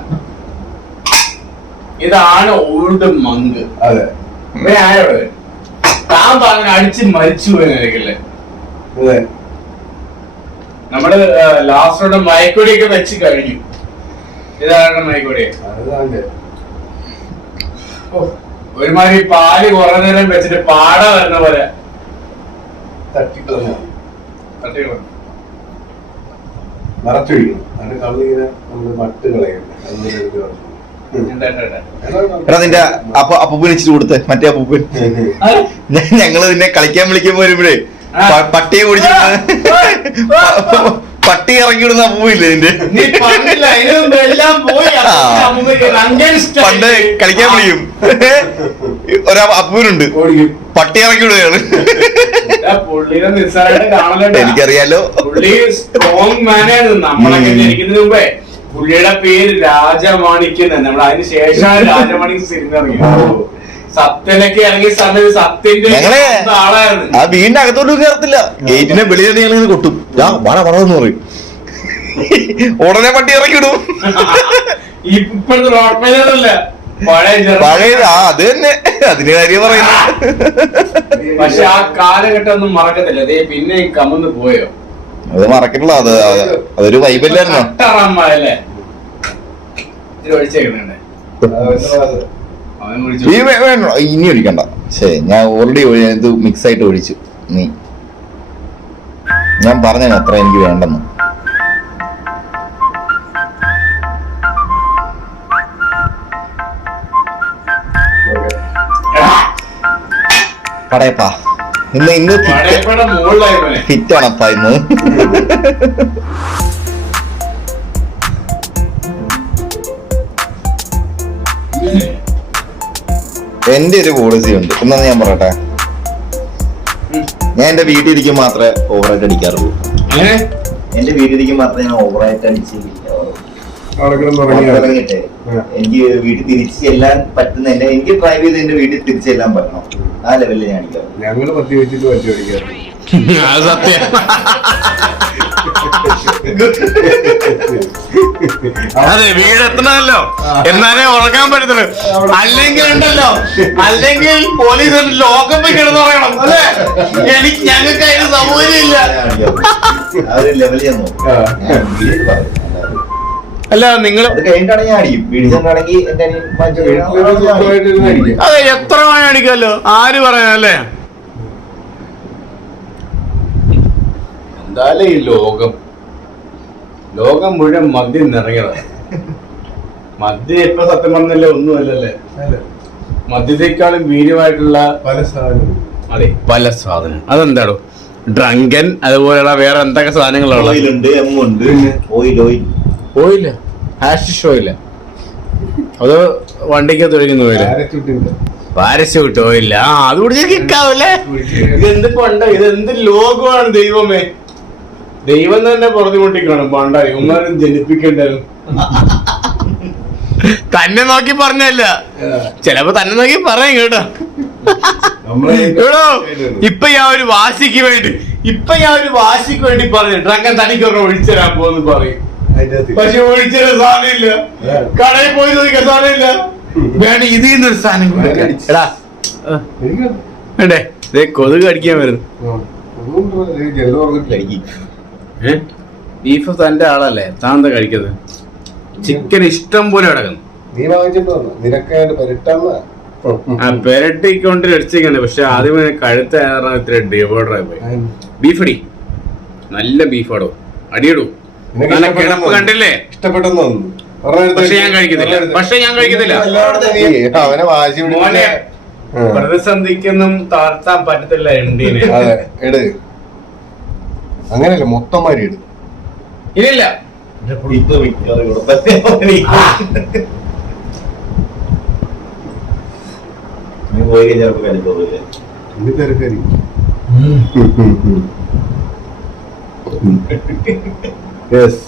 ഇതാണ് ഓൾഡ് മങ്ക്. അതെ, ആരോട് താൻ പറഞ്ഞ അടിച്ച് മരിച്ചു പോയല്ലേ. നമ്മള് ലാസ്റ്റോടെ മയക്കൊടിയൊക്കെ വെച്ച് കഴിഞ്ഞു. ഇതാണ് മയക്കൊടി. ഒരുമാതിരി പാല് കുറെ നേരം വെച്ചിട്ട് പാട വരുന്ന പോലെ തട്ടിക്കളഞ്ഞു നിറച്ചൊഴിക്കണം. അതിന്റെ കളറിങ്ങനെ നമ്മള് മട്ട് കളയണം. എടാ നിന്റെ അപ്പൂപ്പൻ ഇച്ചിട്ട് കൊടുത്ത്. മറ്റേ അപ്പൂപ്പൻ ഞങ്ങള് നിന്നെ കളിക്കാൻ വിളിക്കുമ്പോ വരുമ്പോഴേ പട്ടിയെ കുടിച്ചിട്ട് പട്ടി ഇറക്കി വിടുന്ന അപ്പൂപ്പില്ലേ നിന്റെ? പണ്ട് കളിക്കാൻ വിളിക്കും, ഒരപ്പൂനുണ്ട്, പട്ടി ഇറക്കി വിടുകയാണ്. എനിക്കറിയാലോ. സ്ട്രോങ് മാനാണ്. നമ്മളൊക്കെ ജനിക്കുന്നതിന് മുമ്പേ പുള്ളിയുടെ പേര് രാജമാണിക്യം. നമ്മൾ അതിന് ശേഷമാണ് രാജമാണിക്യം സിനിമ ഇറങ്ങിയത്. സത്യനൊക്കെ ഇറങ്ങിയ സമയത്ത് സത്യന്റെ ആളായിരുന്നു. ആ വീടിന്റെ അകത്തോട്ട് കയറത്തില്ല, ഗേറ്റിനെ വെളിയിൽ ഞങ്ങൾ കൊട്ടും. വളർന്നു പറയും, ഉടനെ പട്ടി ഇറക്കിടും. ഇപ്പോഴത്തെ റോഡ്മേനല്ല, പഴയ അത് തന്നെ, അതിന് കാര്യം പറയുന്നു. പക്ഷെ ആ കാലഘട്ടം ഒന്നും മറക്കത്തില്ല. അതേ പിന്നെ കമന്ന് പോയോ? അത് മറക്കണില്ല, അതൊരു വൈബല്ലായിരുന്നോ? അല്ലേ ഒഴിച്ചേക്കുന്നുണ്ട്. ഇനി ഒഴിക്കണ്ട. ശരി, ഞാൻ ഓൾറെഡി ഇത് മിക്സ് ആയിട്ട് ഒഴിച്ചു. നീ ഞാൻ പറഞ്ഞ അത്ര എനിക്ക് വേണ്ടെന്ന്. പടയപ്പാ ഇന്ന് ഹിറ്റാണപ്പാ ഇന്ന്. എന്റെ ഒരു പോളിസി ഉണ്ട്, എന്നാ ഞാൻ പറയട്ടെ. ഞാൻ എന്റെ വീട്ടിലിരിക്കും മാത്രമേ ഓവറായിട്ട് അടിക്കാറുള്ളൂ. എന്റെ വീട്ടിലിരിക്കും മാത്രമേ ഞാൻ ഓവറായിട്ട് അടിച്ചിറങ്ങിട്ടെ എനിക്ക് വീട്ടിൽ തിരിച്ചു ചെല്ലാൻ പറ്റുന്ന, എനിക്ക് ഡ്രൈവ് ചെയ്ത് എന്റെ വീട്ടിൽ തിരിച്ചു ചെല്ലാൻ പറ്റണം. ആ ലെവലിൽ ഞാൻ അടിക്കാറ്. ഞങ്ങള് പറ്റി വെച്ചിട്ട് പറ്റി അടിക്കാറ്. സത്യം. അതെ, വീടെത്തണമല്ലോ, എന്നാലേ ഉറങ്ങാൻ പറ്റത്തുള്ളൂ. അല്ലെങ്കിൽ ഉണ്ടല്ലോ, അല്ലെങ്കിൽ പോലീസ് ലോകം പോയി കിടന്നു പറയണം. അല്ലേ, ഞങ്ങൾക്ക് അതിന് സൗകര്യമില്ല. ആ ഒരു ലെവലിൽ ഞാൻ നോക്കും. അല്ല നിങ്ങൾ അത് കഴിഞ്ഞിട്ടാണെങ്കിൽ ഞാൻ അടിക്കും വീടിച്ചാണെങ്കിൽ എന്റെ അനിയൻ വാങ്ങിച്ചു വീട്ടിലൊരു സ്വന്തമായിട്ടിരുന്ന് അടിക്കാം. അതെ എത്ര മണി അടിക്കാമല്ലോ, ആര് പറയാനല്ലേ. എന്തായാലും ഈ ലോകം മുഴുവൻ മദ്യം നിറങ്ങിയതാണ്. മദ്യം ഇപ്പൊ സത്യം പറഞ്ഞല്ലേ ഒന്നുമല്ലല്ലേ, അല്ല, മദ്യത്തെക്കാളും വീര്യമായിട്ടുള്ള പല സാധനങ്ങളും. അതെ പല സാധനം. അതെന്താണോ ഡ്രങ്കൻ, അതുപോലെയുള്ള വേറെ എന്തൊക്കെ സാധനങ്ങളുള്ള ഓയിലുണ്ട്, എമ്മുണ്ട്, ഓയിൽ ഓയില്ല, ഹാഷിഷ് ഓയില്ല, അത് വണ്ടിക്കകത്ത് ഒഴിക്കുന്ന ഓയില്, പാരച്യൂട്ടിന്റെ. പാരച്യൂട്ട് ഓയില്ല. ആ അത് കുടിച്ച് കിക്കാവല്ലേ. ഇതെന്ത് പണ്ട, ഇതെന്ത് ലോകമാണ് ദൈവമേ. ദൈവം തന്നെ പുറത്തു മുട്ടിക്കാണും പണ്ട ഇവന്മാരും ജനിപ്പിക്കേണ്ടായിരുന്നു. തന്നെ നോക്കി പറഞ്ഞല്ല, ചിലപ്പോ തന്നെ നോക്കി പറയാം കേട്ടോ. എടോ ഇപ്പൊ ഞാൻ ഒരു വാശിക്ക് വേണ്ടി പറഞ്ഞു ഡ്രങ്കൻ തനിക്കൊക്കെ ഒഴിച്ചരാൻ പോന്ന് പറയും. അതിന്റെ അകത്ത് പക്ഷെ ഒഴിച്ചൊരു സാധനമില്ല, കടയിൽ പോയി ചോദിക്കാൻ സാധനമില്ല. വേണ്ട ഇതിൽ നിന്നൊരു സാധനം കുടിക്കാൻ. എടാ എനിക്ക് വേണ്ടേ, ഇതേ കൊതുക് അടിക്കാൻ വരുന്നു. അതുകൊണ്ട് ജെല്ല് പറഞ്ഞിട്ടില്ല. ബീഫ് തന്റെ ആളല്ലേ, താൻ എന്താ കഴിക്കുന്നത്? ചിക്കൻ ഇഷ്ടം പോലെ കിടക്കുന്നു. നീ വാങ്ങിച്ചിട്ട് വന്നു നിനക്കായിട്ട് പരിട്ടാന്ന്. ആ പെരട്ടിക്കൊണ്ട് അടിച്ചിരിക്കണേ, പക്ഷെ ആദ്യമേ കഴുത്ത ഇത്ര ഡിവോർഡറായി പോയി. ബീഫ് അടി, നല്ല ബീഫാടോ, അടിയിടൂ. കിടപ്പ് കണ്ടില്ലേ? ഇഷ്ടപ്പെട്ടെന്ന് തോന്നുന്നു. പക്ഷെ ഞാൻ കഴിക്കത്തില്ല. അവനെ വാശി മോനെ പിടിച്ച് പ്രതിസന്ധിക്കൊന്നും താഴ്ത്താൻ പറ്റത്തില്ല എണ്ടീനെ. അതെ എട്, അങ്ങനെയല്ല മൊത്തം മാരി ഇട്. ഇല്ല ഇപ്പൊ മിക്കവാറും ഇവിടെ തന്നെ നീ പോയി കഴിഞ്ഞാൽ കഴിച്ചോളൂല്ലേ. ഇനി തിരക്കരി. യെസ്